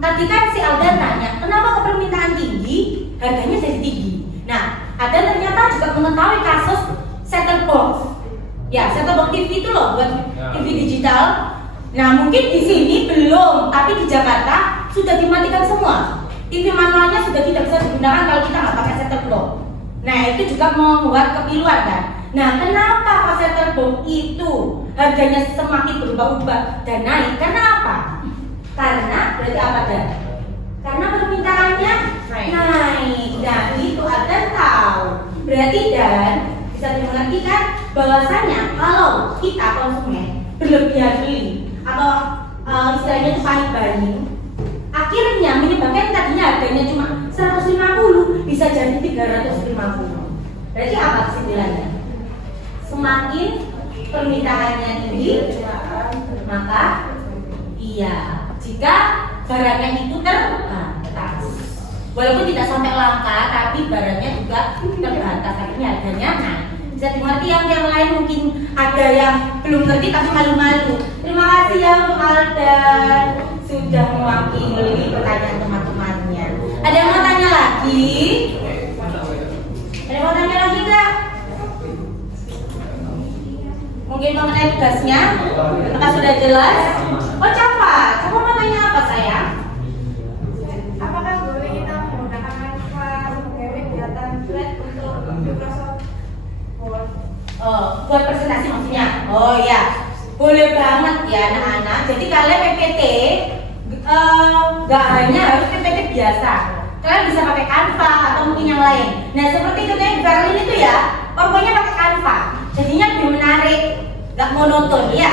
tadi kan si Aldan tanya, kenapa kok permintaan tinggi, harganya jadi tinggi? Nah, ada ternyata juga mengetahui kasus set-top box. Ya, set-top box TV itu loh buat TV digital. Nah, mungkin di sini belum, tapi di Jakarta sudah dimatikan semua. TV manualnya sudah tidak bisa digunakan kalau kita nggak pakai set-top box. Nah, itu juga membuat kepiluan kan. Nah, kenapa pas set-top box itu harganya semakin berubah-ubah dan naik? Karena apa? Karena berarti apa Dan? Karena permintaannya naik. Nah, itu ada tahu. Berarti Dan bisa dimengerti kan bahwasanya kalau kita konsumen berlebihan beli atau istilahnya itu panic buying, akhirnya menyebabkan tadinya harganya cuma 150 bisa jadi 350. Berarti apa kesimpulannya? Semakin permintaannya tinggi, maka iya, jika barangnya itu terbatas, walaupun tidak sampai langka, tapi barangnya juga terbatas, akhirnya harganya naik. Bisa dimengerti yang lain mungkin ada yang belum ngerti tapi malu-malu. Terima kasih ya untuk Aldan sudah mewakili pertanyaan teman-temannya. Ada yang mau tanya lagi? Ada yang mau tanya lagi nggak? Mungkin mengenai tugasnya, apakah sudah jelas? Oh cepat, kamu mau tanya apa sayang? Apakah boleh kita menggunakan Canva sebagai media template untuk Microsoft Word? Oh, buat presentasi maksudnya? Oh ya, boleh banget ya anak-anak. Jadi kalian PPT nggak hanya harus PPT biasa, kalian bisa pakai Canva atau mungkin yang lain. Nah seperti contohnya Berlin itu ya, pokoknya pakai Canva, jadinya lebih menarik, nggak monoton ya.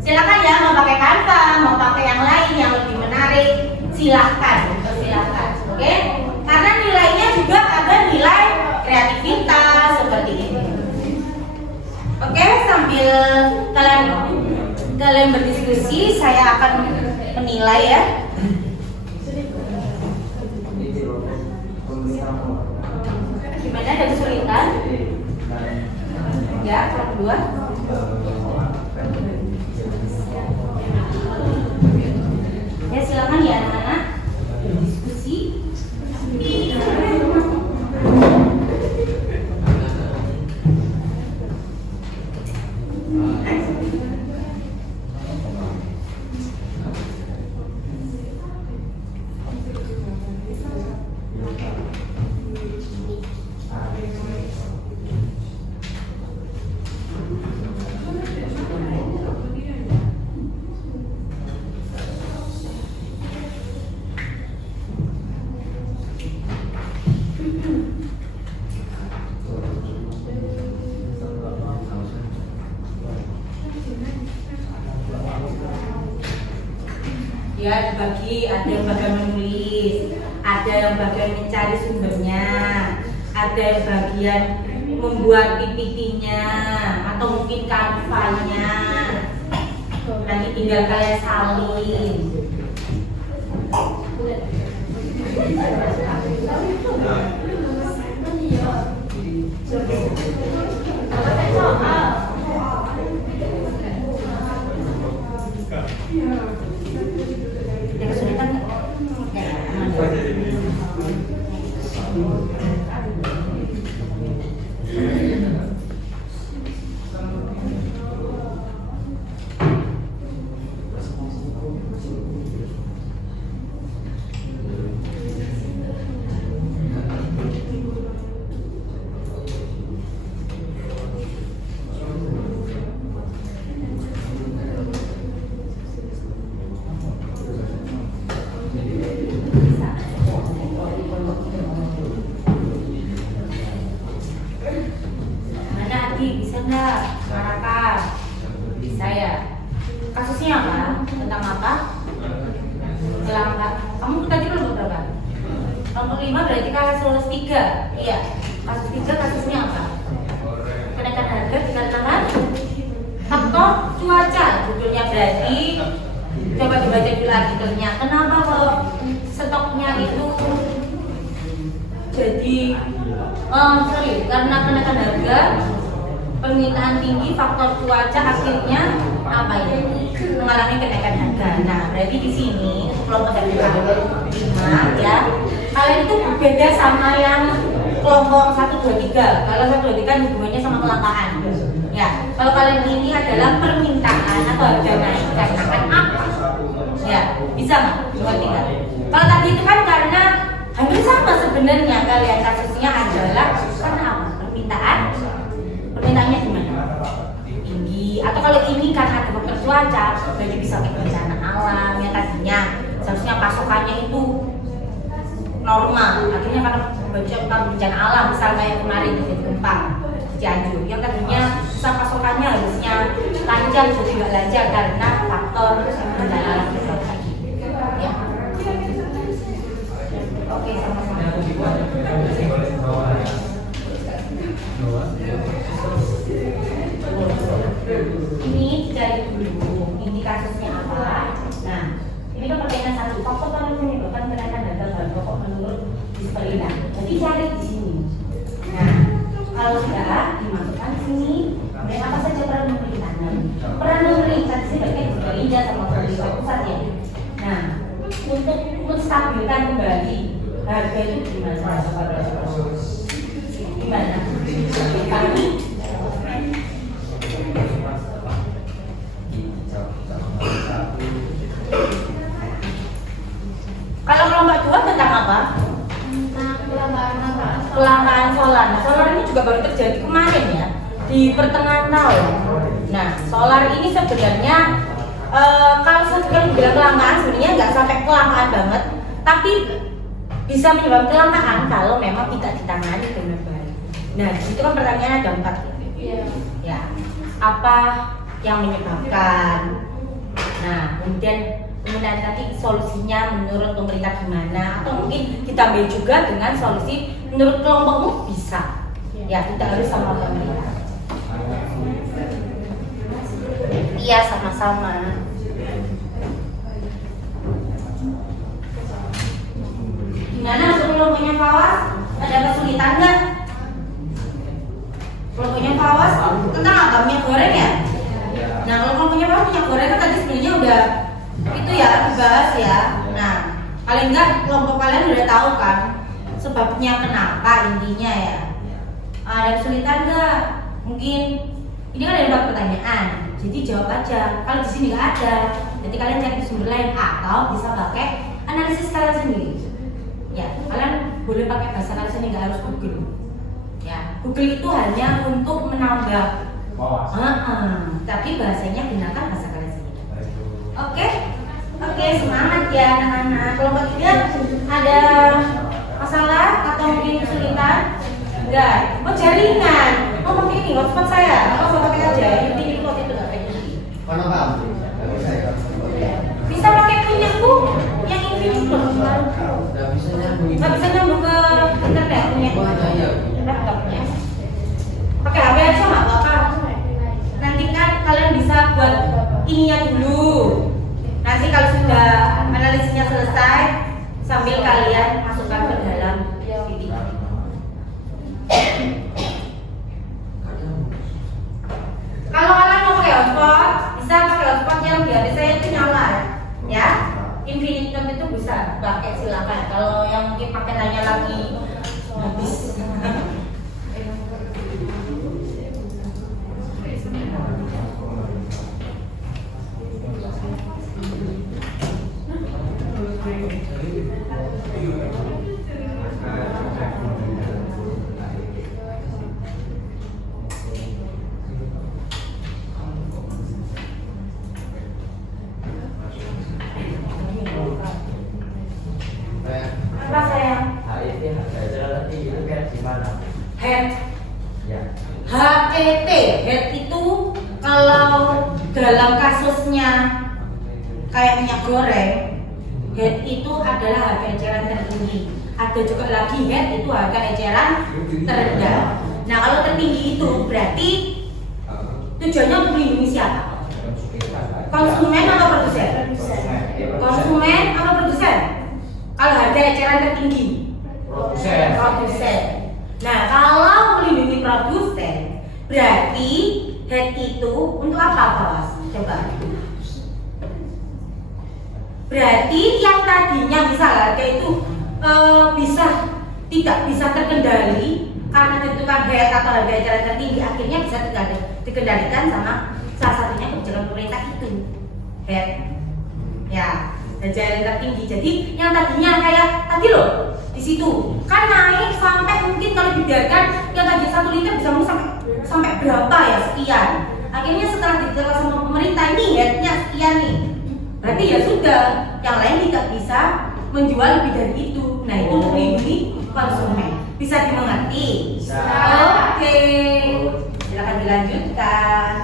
Silakan ya, mau pakai Canva, mau pakai yang lain yang lebih menarik, silahkan, oke? Karena nilainya juga ada nilai kreativitas seperti ini. Oke, sambil kalian berdiskusi, saya akan menilai ya. Gimana, ada kesulitan? Ya, yang kedua. Ya silakan ya anak-anak berdiskusi. dia dibagi, ada yang bagian menulis, ada yang bagian mencari sumbernya, ada yang bagian membuat PPT-nya atau mungkin kanvanya. Nanti tinggal kalian salin. Ada kesulitan nggak? Bisa nggak marakan? Bisa ya. Kasusnya apa? Tentang apa? Kelangkaan. Kamu tadi kelompok berapa? Kelompok 5 berarti kasus 3. Iya. Kasus 3 kasusnya apa? Kenaikan harga dikarenakan faktor cuaca. Judulnya berarti coba dibaca dulu artikelnya. Kenapa kalau stoknya itu jadi karena kenaikan harga, permintaan tinggi, faktor cuaca, akhirnya apa ya? Mengalami kenaikan harga. Nah, berarti di sini kelompok dari 5 ya. Kalian itu beda sama yang kelompok 1, 2, 3. Kalau 1, 2, 3 hubungannya sama kelangkaan. Ya, kalau kalian ini adalah permintaan atau harga naik karena apa? Ya, bisa nggak? Mengerti nggak? Kalau tadi itu kan karena hampir sama sebenarnya, kalian kasusnya adalah karena apa? Permintaannya gimana? Tinggi. Atau kalau ini karena ada faktor cuaca, berarti bisa kayak bencana alam yang tadinya seharusnya pasokannya itu normal, akhirnya karena bencana alam, misalnya kayak kemarin jadi gempa di Cianjur, yang tadinya bisa pasokannya harusnya lancar jadi nggak lancar karena faktor bencana alam itu tadi. Ya. Oke, sama-sama. Ini cari dulu, ini kasusnya apa? Nah, ini kan pertanyaan satu, faktor paling menyebabkan kenaikan harga bahan pokok menurut Disperina. Jadi cari di sini. Nah, kalau sudah dimasukkan di sini, kemudian apa saja peran pemerintahan? Peran pemerintah sih bagian Disperina sama pemerintah pusat ya. Nah, untuk menstabilkan kembali harga itu gimana? Gimana? Kami kalau kelompok 2 tentang apa? Kelangkaan solar. Solar ini juga baru terjadi kemarin ya, di pertengahan tahun. Nah, solar ini sebenarnya kalau saya bilang kelangkaan sebenarnya nggak sampai kelangkaan banget, tapi bisa menyebabkan kelangkaan kalau memang tidak ditangani dengan baik. Nah, itu kan pertanyaannya ada 4. Ya, apa yang menyebabkan? Nah, kemudian nanti solusinya menurut pemerintah gimana, atau mungkin ditambah juga dengan solusi menurut kelompokmu bisa ya, tidak harus sama pemerintah. Iya, sama-sama. Gimana kelompoknya Fawas? Ada kesulitan nggak? Kelompoknya Fawas tentang apa? Minyak goreng ya? Nah, kalau kelompoknya Fawas minyak goreng kan tadi sebenarnya udah itu ya dibahas ya. Nah, paling enggak kelompok kalian udah tahu kan sebabnya kenapa intinya ya. Ada kesulitan nggak? Mungkin ini kan ada 4 pertanyaan, jadi jawab aja. Kalau di sini nggak ada, jadi kalian cari sumber lain atau bisa pakai analisis kalian sendiri. Ya, kalian boleh pakai bahasa kalian sendiri, nggak harus Google. Ya, Google itu hanya untuk menambah. Tapi bahasanya gunakan bahasa kalian sendiri. Oke, semangat ya anak-anak. Kelompok 3 ada masalah atau mungkin kesulitan? Enggak. Oh, jaringan. Oh, pakai ini hotspot saya. Apa pakai aja? Ini waktu itu nggak pakai. Mana kamu? Bisa pakai punyaku? PPT-nya dulu. Nanti kalau sudah analisisnya selesai, sambil kalian masukkan ke dalam PPT. Kalau kalian mau pakai hotspot, bisa pakai hotspot yang di HP saya itu nyala, ya. Infinite Note itu bisa pakai, silakan. Kalau yang mungkin pakai nanya lagi habis. Apa sayang? HIT harga eceran tertinggi itu kayak gimana? Head. Ya. HET, head itu kalau dalam kasusnya kayak minyak goreng, head itu adalah harga eceran tertinggi. Ada juga lagi head itu harga eceran terendah. Nah kalau tertinggi itu berarti tujuannya untuk melindungi siapa? Konsumen atau produsen? Konsumen atau produsen? Kalau harga eceran tertinggi? Produsen. Nah kalau melindungi produsen berarti head itu untuk apa kawas? Coba. Berarti yang tadinya misal harga itu tidak bisa terkendali karena tentukan head atau harga eceran tertinggi, akhirnya bisa dikendalikan sama salah satunya kebijakan pemerintah itu head, ya, eceran tertinggi. Jadi yang tadinya kayak tadi loh di situ kan naik sampai mungkin kalau dibiarkan yang tadi 1 liter bisa mungkin sampai berapa ya, sekian. Akhirnya setelah ditetapkan sama pemerintah ini headnya sekian nih, berarti ya sudah, yang lain tidak bisa menjual lebih dari itu. Nah itu untuk melindungi konsumen. Bisa dimengerti? Bisa. Oke, silakan dilanjutkan.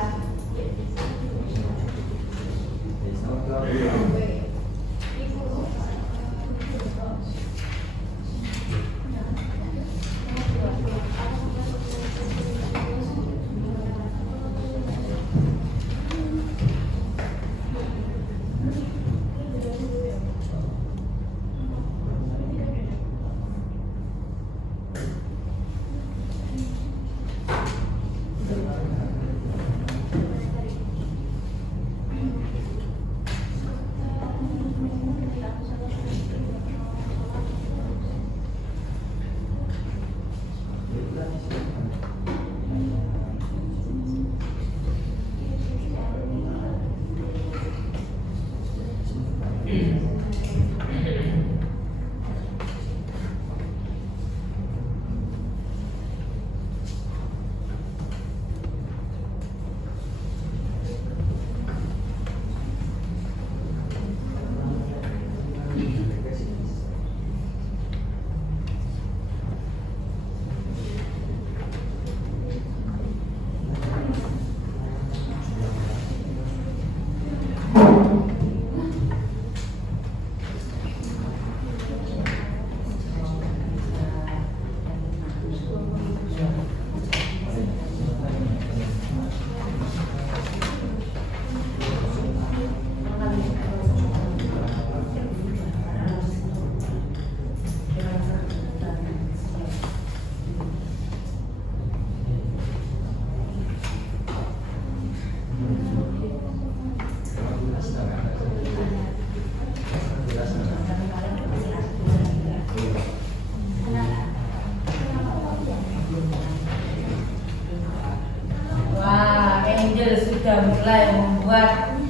Sudah mulai membuat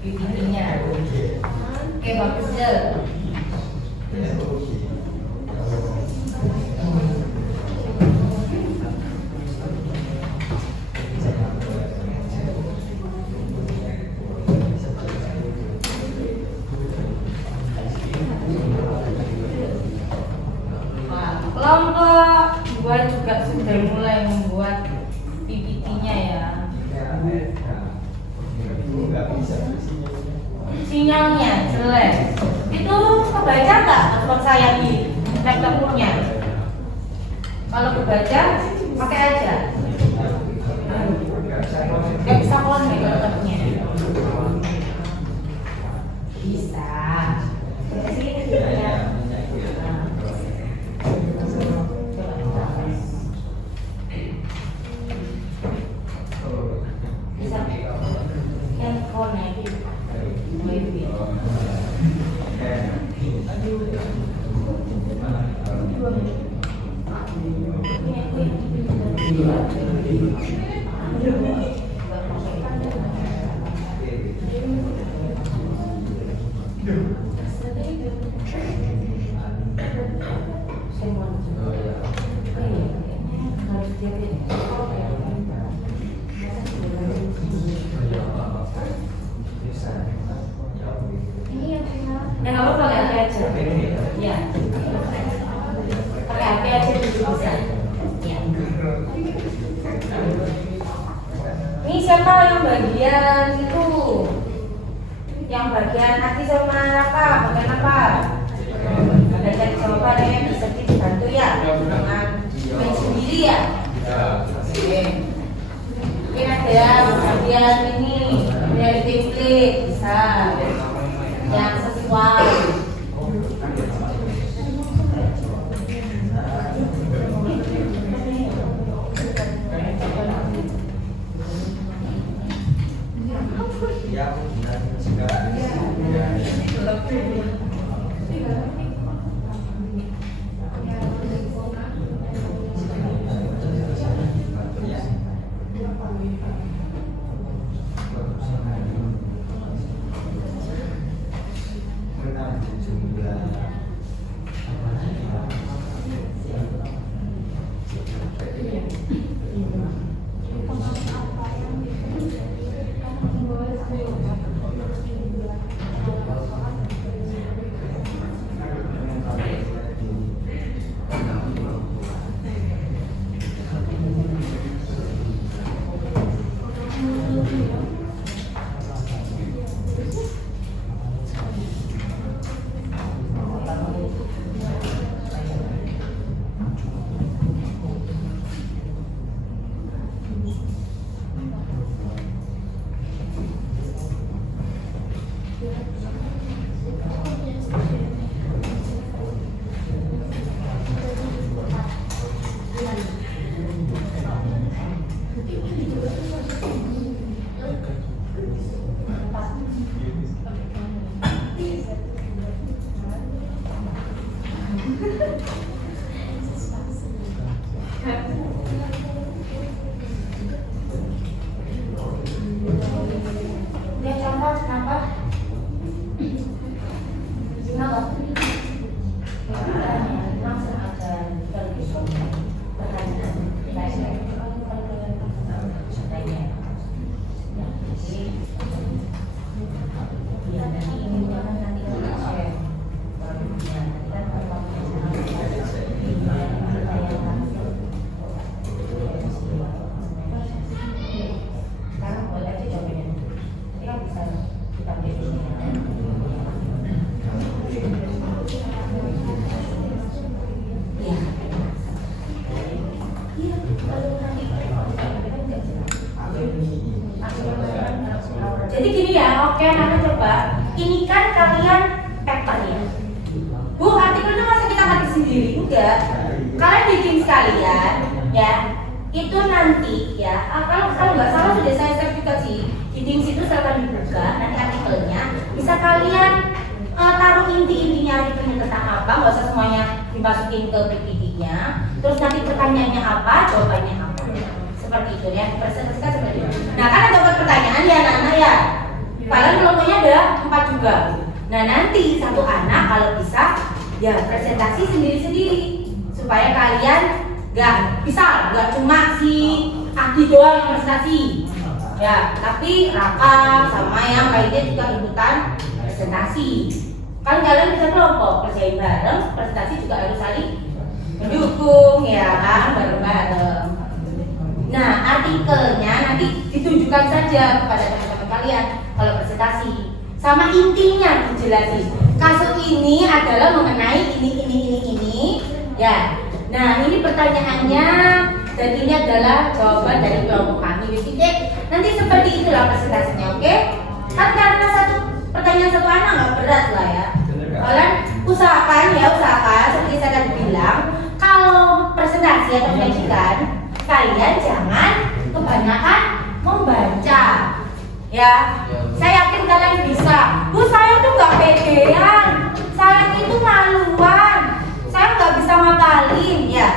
PPT-nya. Oke, bagus Del. Kelompok 2 juga sudah mulai membuat PPT-nya ya. Sinyalnya jelek. Itu kebaca nggak telepon saya di laptopnya? Kalau kebaca pakai aja. Nggak bisa connect laptopnya. Ya nggak apa-apa, pakai HP aja. Ya. Pakai HP aja dulu bisa. Ya. Ini siapa yang bagian itu? Yang bagian hati sama Raka, bagian apa? Ada cari jawaban yang bisa dibantu ya? Dengan main sendiri ya? Oke. Mungkin ada yang bagian ini dari template bisa. Yang sesuai. Dia contoh kenapa? Kenapa? Langsung aja pertanyaan. Jadi gini ya, oke, nanti coba. Ini kan kalian papernya. Bu, artikelnya masa kita ngerti sendiri juga? Kalian bikin sekalian, ya. Itu nanti ya, kalau nggak salah sudah saya sertifikasi di Teams itu setelah dibuka nanti artikelnya bisa kalian taruh inti-intinya artikelnya tentang apa, nggak usah semuanya dimasukin ke PPT-nya. Terus nanti pertanyaannya apa, jawabannya apa. Seperti itu ya, presentasikan seperti itu. Nah, kan ada pertanyaan ya anak-anak ya. Kalian kelompoknya ada 4 juga. Nah, nanti satu anak kalau bisa ya presentasi sendiri-sendiri supaya kalian nggak cuma si Adi doang yang presentasi. Ya, tapi Raka sama yang lainnya juga ikutan presentasi. Kan kalian bisa kelompok, kerjain bareng, presentasi juga harus saling mendukung ya kan, bareng-bareng. Nah, artikelnya nanti ditunjukkan saja kepada teman-teman kalian kalau presentasi. Sama intinya dijelasin. Kasus ini adalah mengenai ini. Ya. Nah, ini pertanyaannya dan ini adalah jawaban dari kelompok kami. Nanti seperti itulah presentasinya, oke? Kan karena pertanyaan satu anak nggak berat lah ya. Kalian usahakan seperti saya tadi bilang, kalau presentasi atau menyajikan kalian jangan kebanyakan membaca ya. Saya yakin kalian bisa. Bu, saya tuh nggak pedean, saya itu maluan, saya nggak bisa ngapalin ya.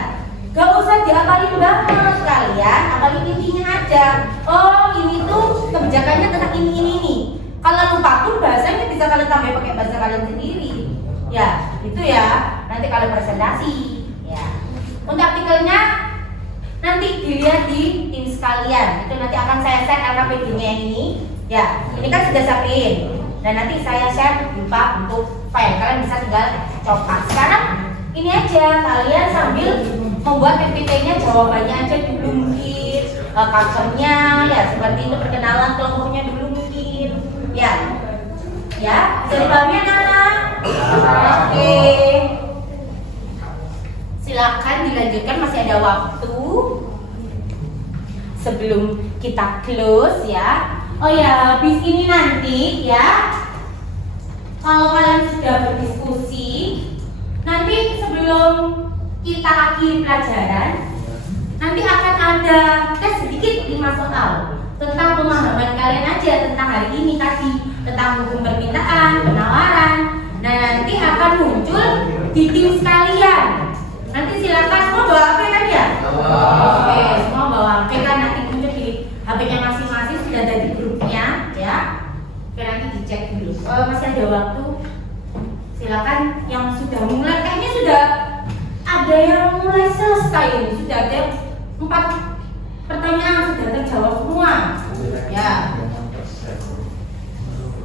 Gak usah diapalin banget, kalian apalin intinya aja. Oh ini tuh kebijakannya tentang ini. Kalau lupa pun bahasanya bisa kalian tambah pakai bahasa kalian sendiri. Ya, itu ya. Nanti kalian presentasi. Ya. Untuk artikelnya nanti dilihat di tim sekalian. Itu nanti akan saya share LKPD-nya ini. Ya, ini kan sudah saya print. Dan nanti saya share berupa bentuk file. Kalian bisa tinggal coba. Sekarang ini aja kalian sambil membuat PPT-nya jawabannya aja dulu mungkin, covernya ya seperti itu, perkenalan kelompoknya dulu mungkin. Ya, bisa dipahami anak-anak? Oke. Silakan dilanjutkan, masih ada waktu sebelum kita close ya. Oh ya, habis ini nanti ya, kalau kalian sudah berdiskusi, nanti sebelum kita akhiri pelajaran, nanti akan ada tes sedikit 5 soal tentang pemahaman kalian aja tentang hari ini tadi, tentang hukum permintaan, penawaran. Nah nanti akan muncul di tim sekalian. Nanti silakan semua bawa HP kan ya? Oke, semua bawa HP kan, nanti muncul di HP-nya masing-masing, sudah ada di grupnya ya. Oke, nanti dicek dulu. Kalau masih ada waktu, silakan yang sudah mulai, kayaknya sudah ada yang mulai selesai ini, sudah ada 4 pertanyaan sudah terjawab semua. Ya.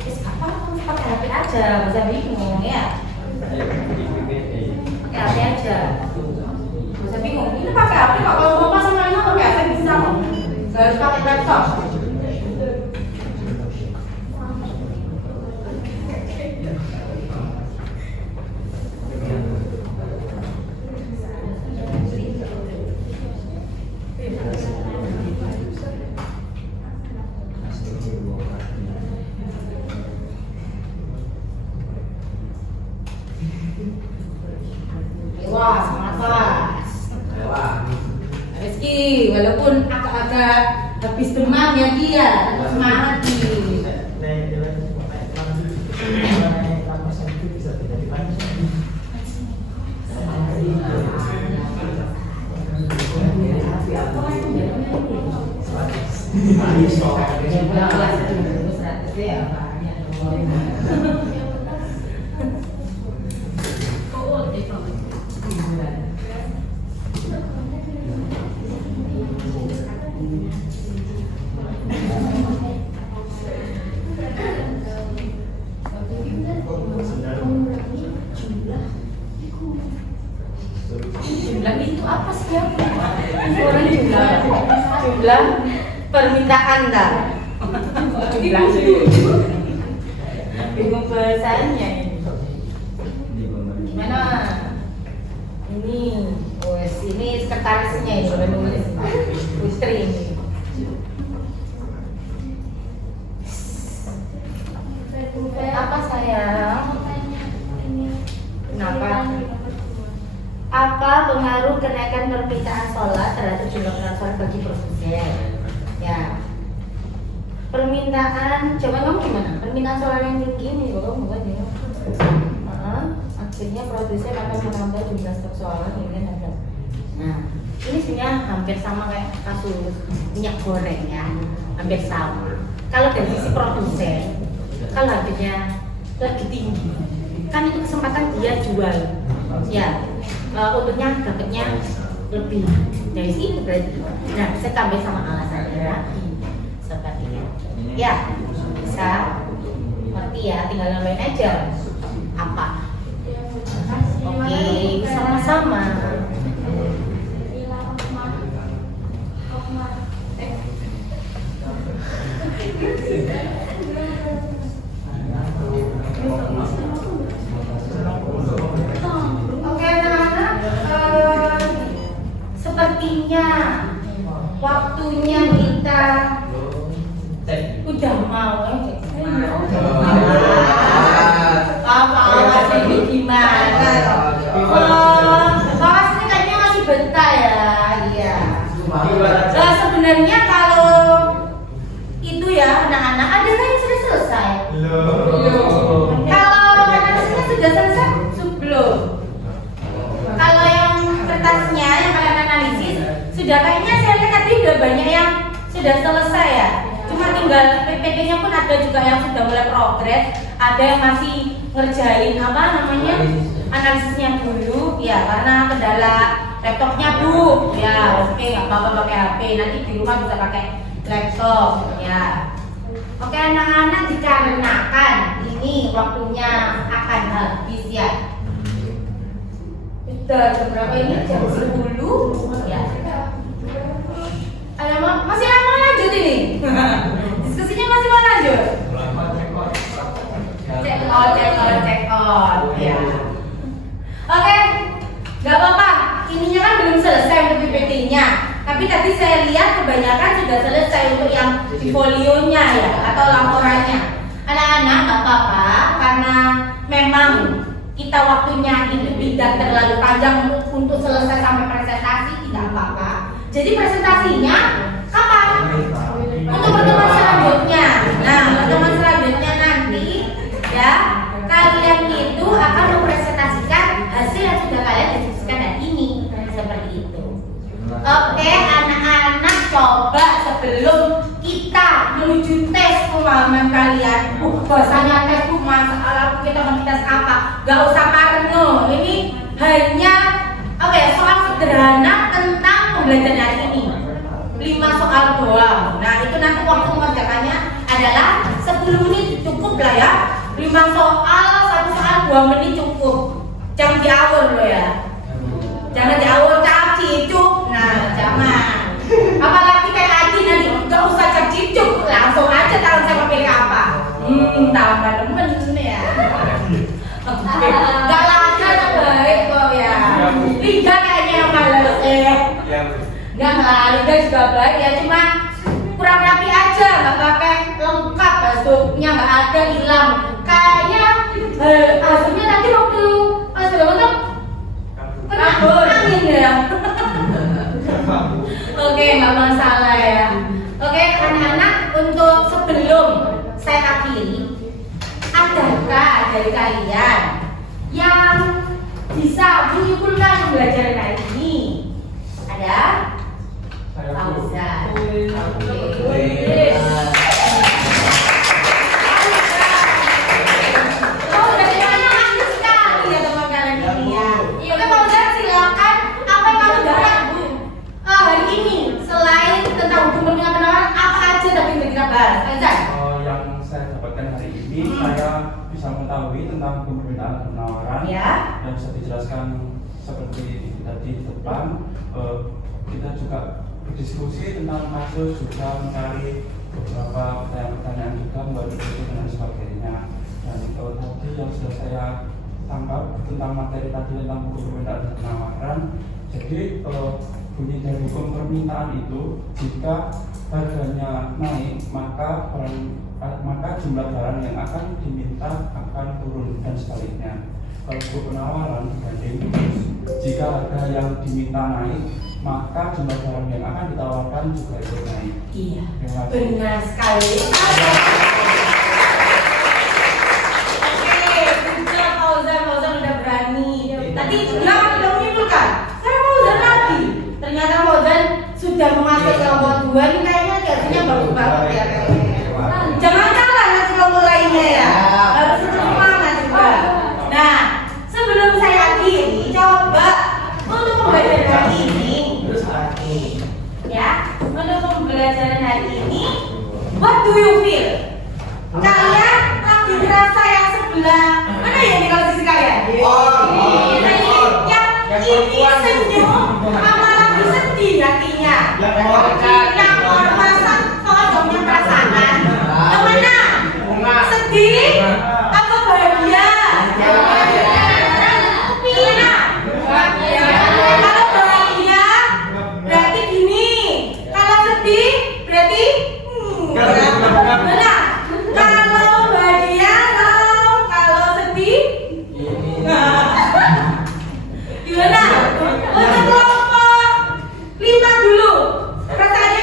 Apa pakai HP aja, nggak usah bingung ya. Pakai HP aja. Nggak usah bingung. Ini pakai HP kok, kalau mau pasang lainnya pakai HP bisa kok. Nggak harus pakai laptop. Wah, semangat Mas. Rizky, walaupun agak-agak habis demam ya dia, semangat nih. Jumlah itu apa sih ya? Jumlah permintaan dah. Bingung bahasanya ini. Gimana? Ini, wes ini sekretarisnya ini sudah nulis. Putri ini. Apa sayang? Kenapa? Apa pengaruh kenaikan permintaan solar terhadap jumlah transfer bagi produsen? Ya. Permintaan, coba kamu gimana? Permintaan solar yang tinggi ini, kamu bukan ya? Akhirnya produsen akan menambah jumlah stok solar dengan harga. Nah, ini sebenarnya hampir sama kayak kasus minyak goreng ya, hampir sama. Kalau dari sisi produsen, kalau harganya lagi tinggi, kan itu kesempatan dia jual, ya. Untuknya dapatnya lebih dari sini berarti. Nah, saya tambah sama alasannya lagi sepertinya. Ya, bisa ngerti ya, tinggal nambahin aja apa. Oke, sama-sama. Sepertinya waktunya kita udah mau apa ini gimana? Bawas ini kayaknya masih betah ya, iya. Sebenarnya kalau itu ya anak-anak ada yang sudah selesai. Kalau anak-anaknya sudah selesai sebelum. Kalau yang kertasnya yang kalian analisa sudah selesai ya. Cuma tinggal PPT-nya pun ada juga yang sudah mulai progres, ada yang masih ngerjain apa namanya analisisnya dulu ya karena kendala laptopnya Bu. Ya oke, nggak apa-apa pakai HP, nanti di rumah bisa pakai laptop ya. Oke anak-anak, dikarenakan ini waktunya akan habis ya. Udah jam berapa ini? Jam 10 ya. Masih lama lanjut ini? Diskusinya masih mau lanjut? Check out ya. Oke, nggak apa-apa. Ininya kan belum selesai untuk PPT-nya. Tapi tadi saya lihat kebanyakan sudah selesai untuk yang di folionya ya atau laporannya. Anak-anak nggak apa-apa karena memang kita waktunya itu tidak terlalu panjang untuk selesai sampai presentasi, tidak apa-apa. Jadi presentasinya kapan? Untuk pertemuan selanjutnya. Nah, pertemuan selanjutnya nanti ya kalian itu akan mempresentasikan hasil yang sudah kalian diskusikan hari ini seperti itu. Oke, anak-anak coba sebelum kita menuju tes pemahaman kalian, bahasanya tes masalah kita tes apa? Gak usah parno. Ini hanya apa ya soal sederhana tentang pembelajaran hari ini. 5 soal doang. Nah itu nanti waktu mengerjakannya adalah 10 menit cukup lah ya. 5 soal, 1 soal 2 menit cukup. Jangan diawur loh ya. Jangan diawur cicuk. Nah jangan. Apalagi kayak Adi nanti gak usah cicuk, langsung aja tahu saya pilih apa. Tambah demen ya. Gak laga baik kok ya. Liga kayaknya yang males Gak lah, Liga juga baik ya, cuma kurang rapi aja, gak pakai lengkap basuknya, gak ada hilang. Kayaknya basuknya nanti waktu sudah untuk kena angin ya. Oke, gak masalah ya. Oke, anak-anak, untuk sebelum saya akhiri, adakah dari kalian yang bisa menyimpulkan pembelajaran hari ini? Ada? Fauzan. Oh, dari mana aktif sekali ya teman kalian ini ya. Oke, Fauzan silakan. Apa yang kamu dapat hari ini selain tentang hukum permintaan penawaran, apa aja tapi yang kita bahas? Fauzan. Yang saya dapatkan hari ini, saya bisa mengetahui tentang hukum permintaan penawaran yang bisa dijelaskan seperti tadi di depan. Kita juga berdiskusi tentang kasus, juga mencari beberapa pertanyaan-pertanyaan juga membuat diskusi dan sebagainya. Dan tadi yang sudah saya tangkap tentang materi tadi tentang hukum permintaan penawaran. Jadi bunyi dari hukum permintaan itu, jika harganya naik maka jumlah barang yang akan diminta akan turun dan sebaliknya. Kalau hukum penawaran dibanding jika harga yang diminta naik maka jumlah barang yang akan ditawarkan juga ikut naik. Iya, benar sekali. Oke, sejak Fauzan udah berani. Tadi belum menyimpulkan. Sekarang Fauzan lagi. Ternyata Fauzan sudah masuk kelompok 2. Ini kayaknya gajinya bagus banget ya. Jangan kalah nanti kelompok lainnya ya. Harus tetap semangat juga. Nah, sebelum saya akhiri, coba untuk pembelajaran hari ini. Ya, untuk pembelajaran hari ini, what do you feel? Kalian lagi ngerasa yang sebelah mana ya nih kalau sisi kalian? Yang ini senyum, sama lagi sedih hatinya. Yang masa soal punya perasaan. Yang mana? Sedih? Apa bahagia? Kalau bahagia berarti gini, kalau sedih berarti benar. Kalau bahagia, kalau sedih gimana? Untuk kelompok 5 dulu, perasaannya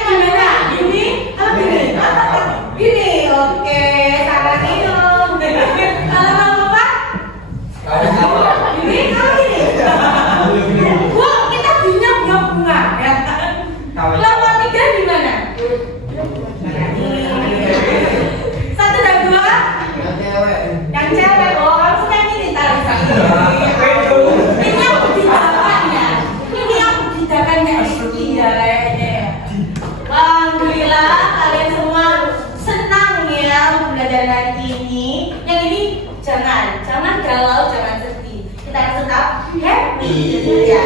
pelajaran ini. Yang ini jangan galau, jangan sedih. Kita harus tetap happy. Ya.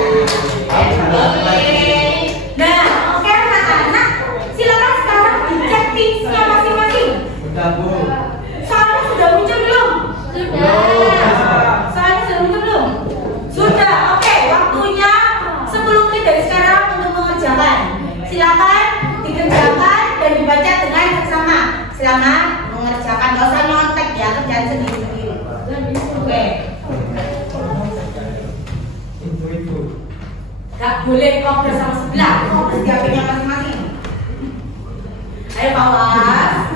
Nah, oke anak-anak, silakan sekarang dicek tipsnya masing-masing. Udah Bu. Soalnya sudah muncul belum? Soalnya sudah muncul belum? Sudah. Oke, waktunya 10 menit dari sekarang untuk mengerjakan. Silakan dikerjakan dan dibaca dengan seksama. Selamat mengerjakan, gak usah nyontek ya, kerjaan sendiri-sendiri. Oke. Gak boleh ngobrol sama sebelah, ngobrol di HP-nya masing-masing. Ayo Pawas.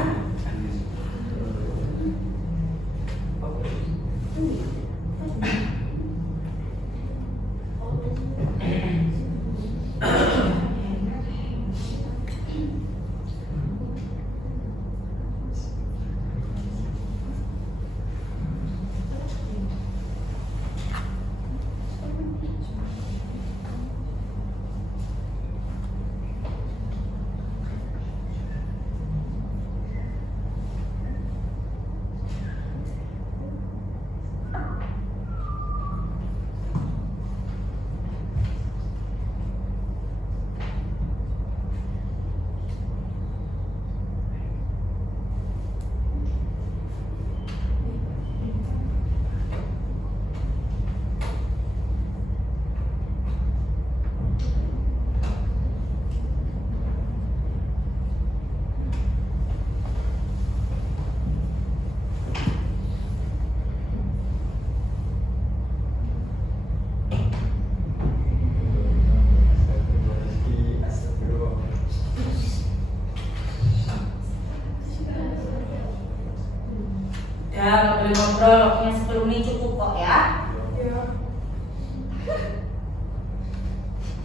Nggak boleh ngobrol, waktunya 10 menit cukup kok ya.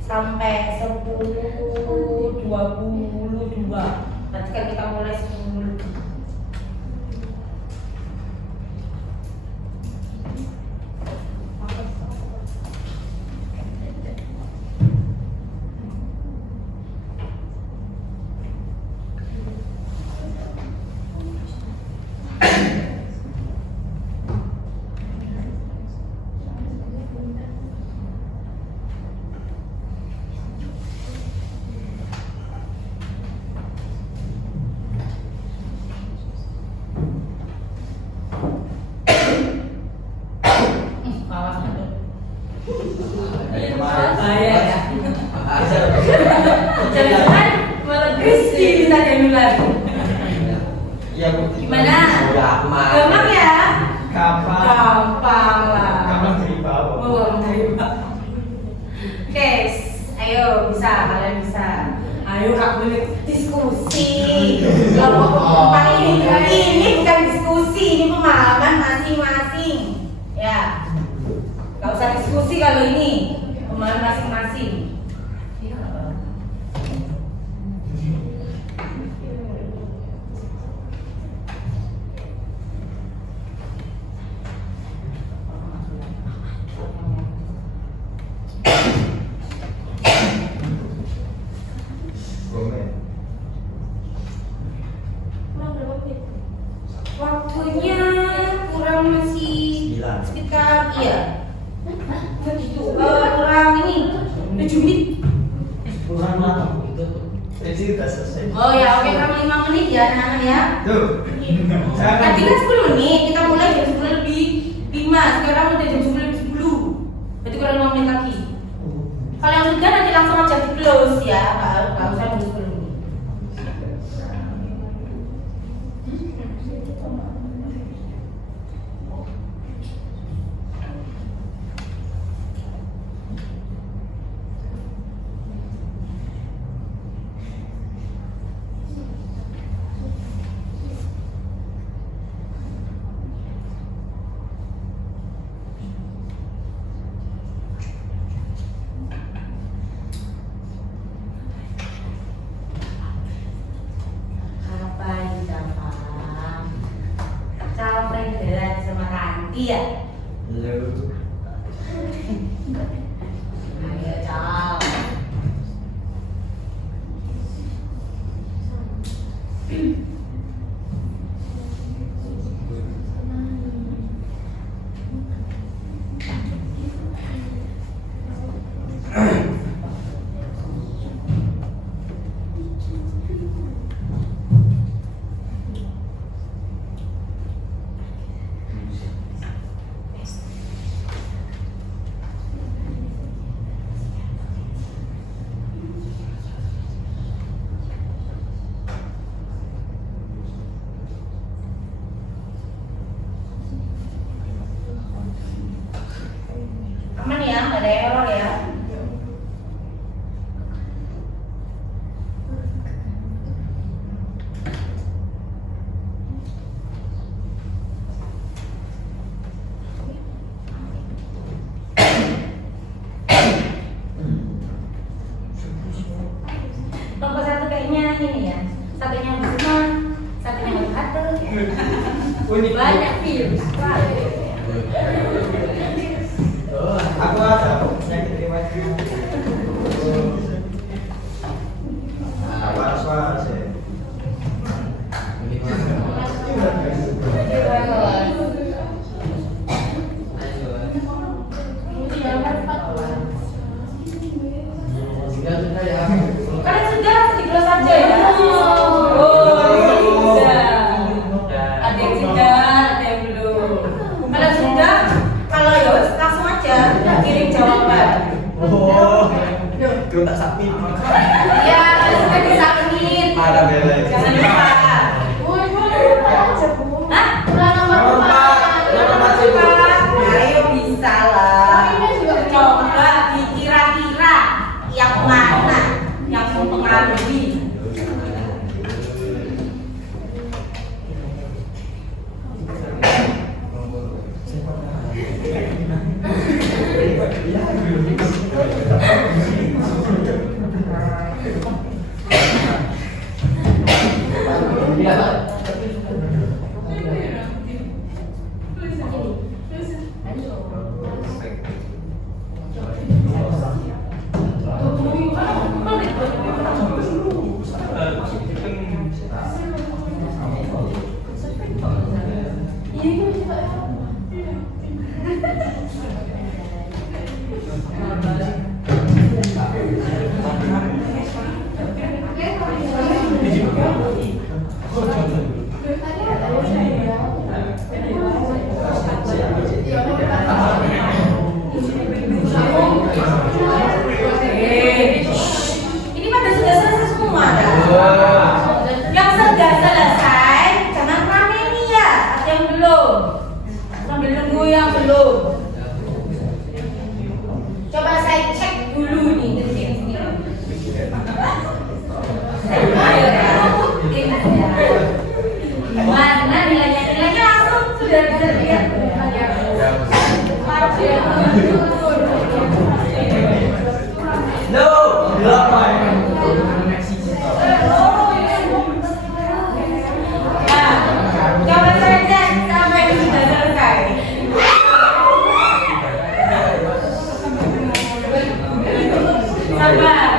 Sampai 10:22. Berarti kan kita mulai 10. Jangan malah Kristi bisa nular. Iya Bu. Gimana? Gampang. Gampang ya? Gampang. Gampang lah. Gampang dari bawah. Oh, gampang dari bawah. Oke, ayo bisa, kalian bisa. Ayo Kak boleh diskusi. Kelompok ini bukan diskusi, ini pemahaman masing-masing. Ya. Gak usah diskusi kalau ini pemahaman masing-masing. Waktunya kurang masih 9. sekitar kurang ini 7 menit. Kurang lama itu tuh. Jadi udah selesai. Oh ya, oke, kurang 5 menit ya anak-anak ya. Tuh. Tadi kan 10 menit, kita mulai jam 10 lebih 5, sekarang udah jam 10 lebih 10. Berarti kurang 5 menit lagi. Kalau yang sudah nanti langsung aja di close ya, nggak usah nunggu 10 menit. Iya. Lu. Ayo, Cal. ini ya. Satunya Busma, satunya Hatta. Banyak film. Aku ada penyakit riwayat. Waras ya. Kalian sudah di kelas aja ya? Oh, sudah. Ada yang sudah, ada yang belum. Kalau sudah, kalau yos langsung aja kirim jawaban. Oh, itu tak sakit. Ya, kalau sudah disubmit. Ada bela. Jangan lupa. Hah? Nomor 4. Ayo bisa lah. Coba dikira-kira yang mana yang mempengaruhi. Ini pada sudah selesai semua. Yang sudah selesai, jangan rame nih ya. Ada yang belum? Sambil nunggu yang belum. Coba saya cek dulu nih. Mana nilainya langsung sudah bisa lihat. No, Coba saya cek sampai sudah selesai. Sabar,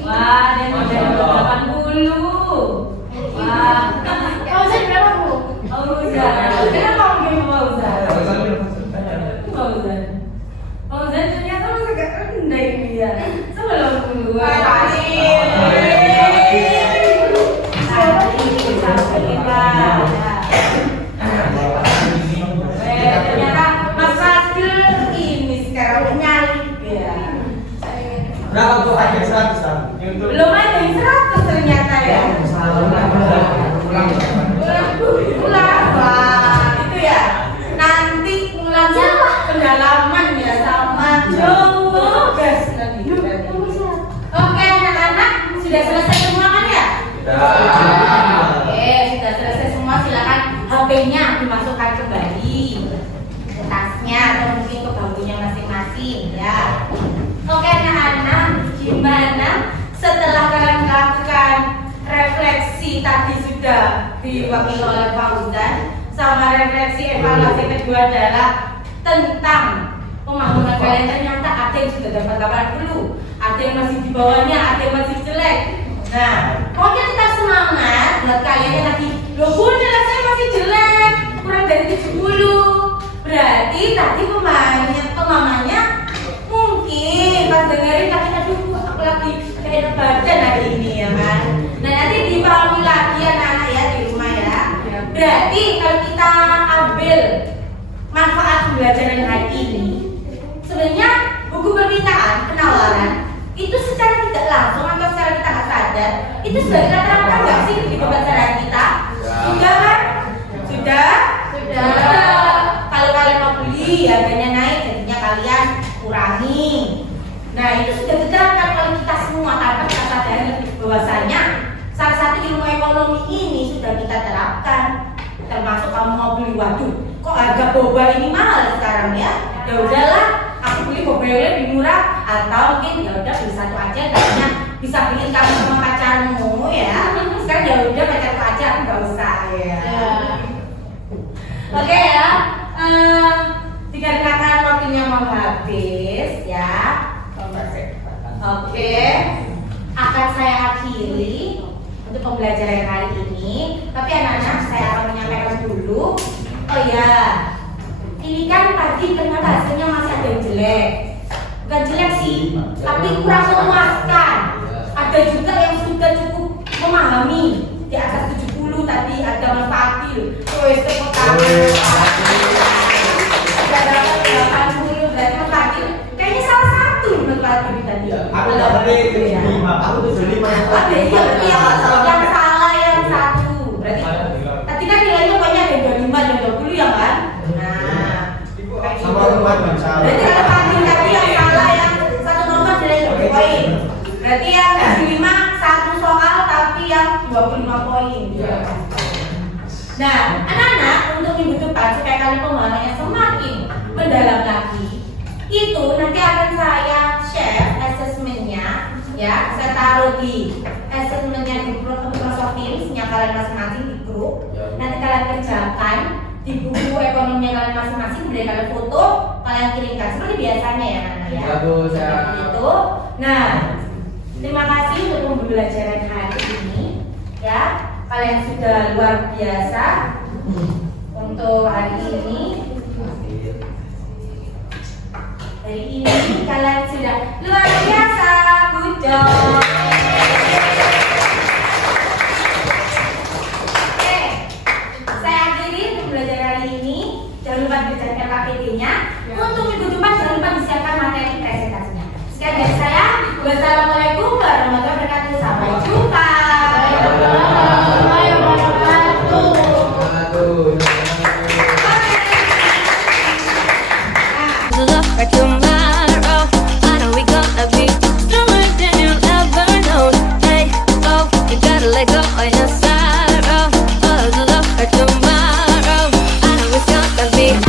Wah, dia udah 80. Wah. Fauzan berapa, Bu? Fauzan. Kenapa kamu Fauzan? Fauzan ternyata masih agak rendah ini ya. Sebelum keluar. Ternyata Mas Fadil ini sekarang nyalip ya. berapa tuh aja 100 kan? Belum ada yang 100 ternyata ya. Ulang itu ya. Nanti ulangnya pendalaman ya sama Jawa guys nanti. Oke anak-anak sudah selesai semua kan ya? Oke sudah selesai semua, silakan HP-nya dimasukkan kembali ke tasnya atau mungkin ke bangkunya masing-masing ya. Oke anak-anak, gimana setelah kalian melakukan refleksi tadi sudah diwakili oleh Fauzan, sama refleksi evaluasi kedua adalah tentang pembangunan kalian, ternyata ada yang sudah dapat 80, ada yang masih di bawahnya, ada yang masih jelek. Nah, pokoknya tetap semangat buat kalian yang tadi, loh Bu, nilai saya masih jelek, kurang dari 70. Berarti tadi pemamanya mungkin pas dengerin tadi, aduh aku lagi kayak badan hari ini ya kan. Nah nanti dipahami lagi anak-anak ya di rumah ya. Berarti kalau kita ambil manfaat pembelajaran hari ini, sebenarnya buku permintaan penawaran itu secara tidak langsung atau secara kita nggak sadar itu sudah kita terapkan nggak sih di pembelajaran kita? beli. Waduh, kok harga boba ini mahal sekarang ya? Ya udahlah, aku beli boba yang lebih murah, atau mungkin ya udah beli satu aja, kayaknya bisa bikin kamu sama pacarmu ya. Sekarang ya udah pacarku aja, aku nggak usah ya. Oke ya, dikarenakan waktunya mau habis ya. Oke, akan saya akhiri untuk pembelajaran kali ini. Tapi anak-anak saya akan menyampaikan dulu. Oh ya, ini kan tadi ternyata hasilnya masih ada yang jelek. Bukan jelek sih, tapi kurang memuaskan. Ada juga yang sudah cukup memahami, di atas 70 tadi ada Mas Fadil. Tepuk tangan. Sudah dapat 80, berarti Mas Fadil kayaknya salah satu Mas Fadil tadi. Aku nggak beli 75, aku 75 yang Oh, iya, berarti yang salah yang satu. Berarti tadi kan nilainya pokoknya ada 25 dan 20 ya kan? Nah, sama teman yang salah. berarti kalau Fadil tadi yang salah yang satu nomor nilai 2 poin. Berarti yang 25 satu soal tapi yang 25 poin. Nah, anak-anak untuk minggu depan supaya kalian pemahamannya semakin mendalam lagi, itu nanti akan saya share assessment-nya ya, saya taruh di assessment-nya di Microsoft Teams-nya kalian masing-masing di grup. Nanti kalian kerjakan di buku ekonominya kalian masing-masing, kemudian kalian foto, kalian kirimkan seperti biasanya ya Nana ya. Bagus ya. Itu. Nah, terima kasih untuk pembelajaran hari ini ya. Kalian sudah luar biasa untuk hari ini. Hari ini kalian sudah luar biasa, good job. Oke, saya akhiri untuk belajar hari ini. Jangan lupa dikerjakan KPT-nya. Untuk minggu depan jangan lupa disiapkan materi presentasinya. Sekian dari saya. Wassalamualaikum warahmatullahi wabarakatuh. Sampai jumpa. Look for tomorrow. I know we gonna be stronger than you'll ever know. Hey, oh, you gotta let go of your sorrow. Oh, look for tomorrow. I know it's gonna be.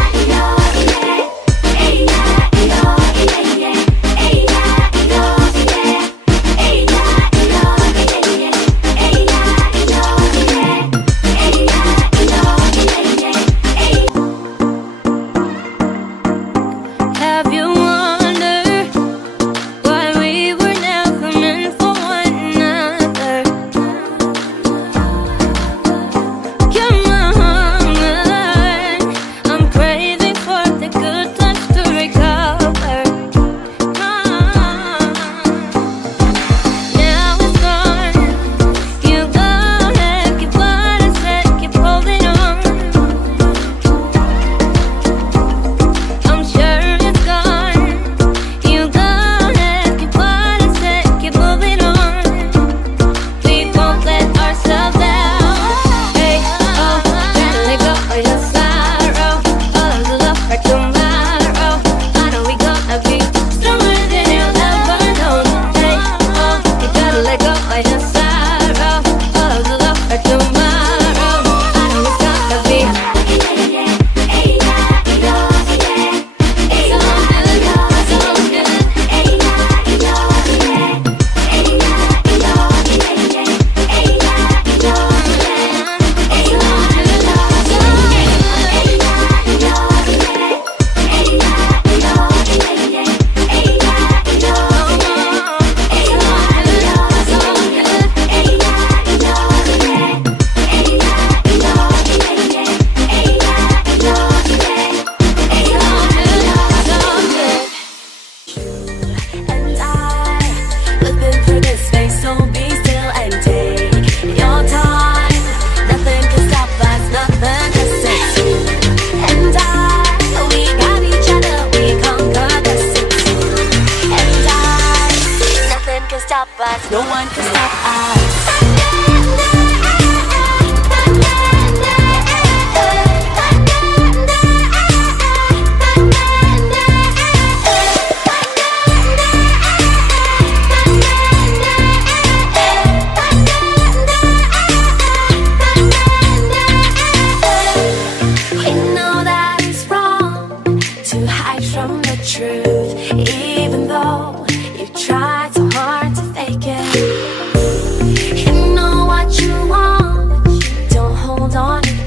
Hey,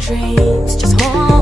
dreams, just hold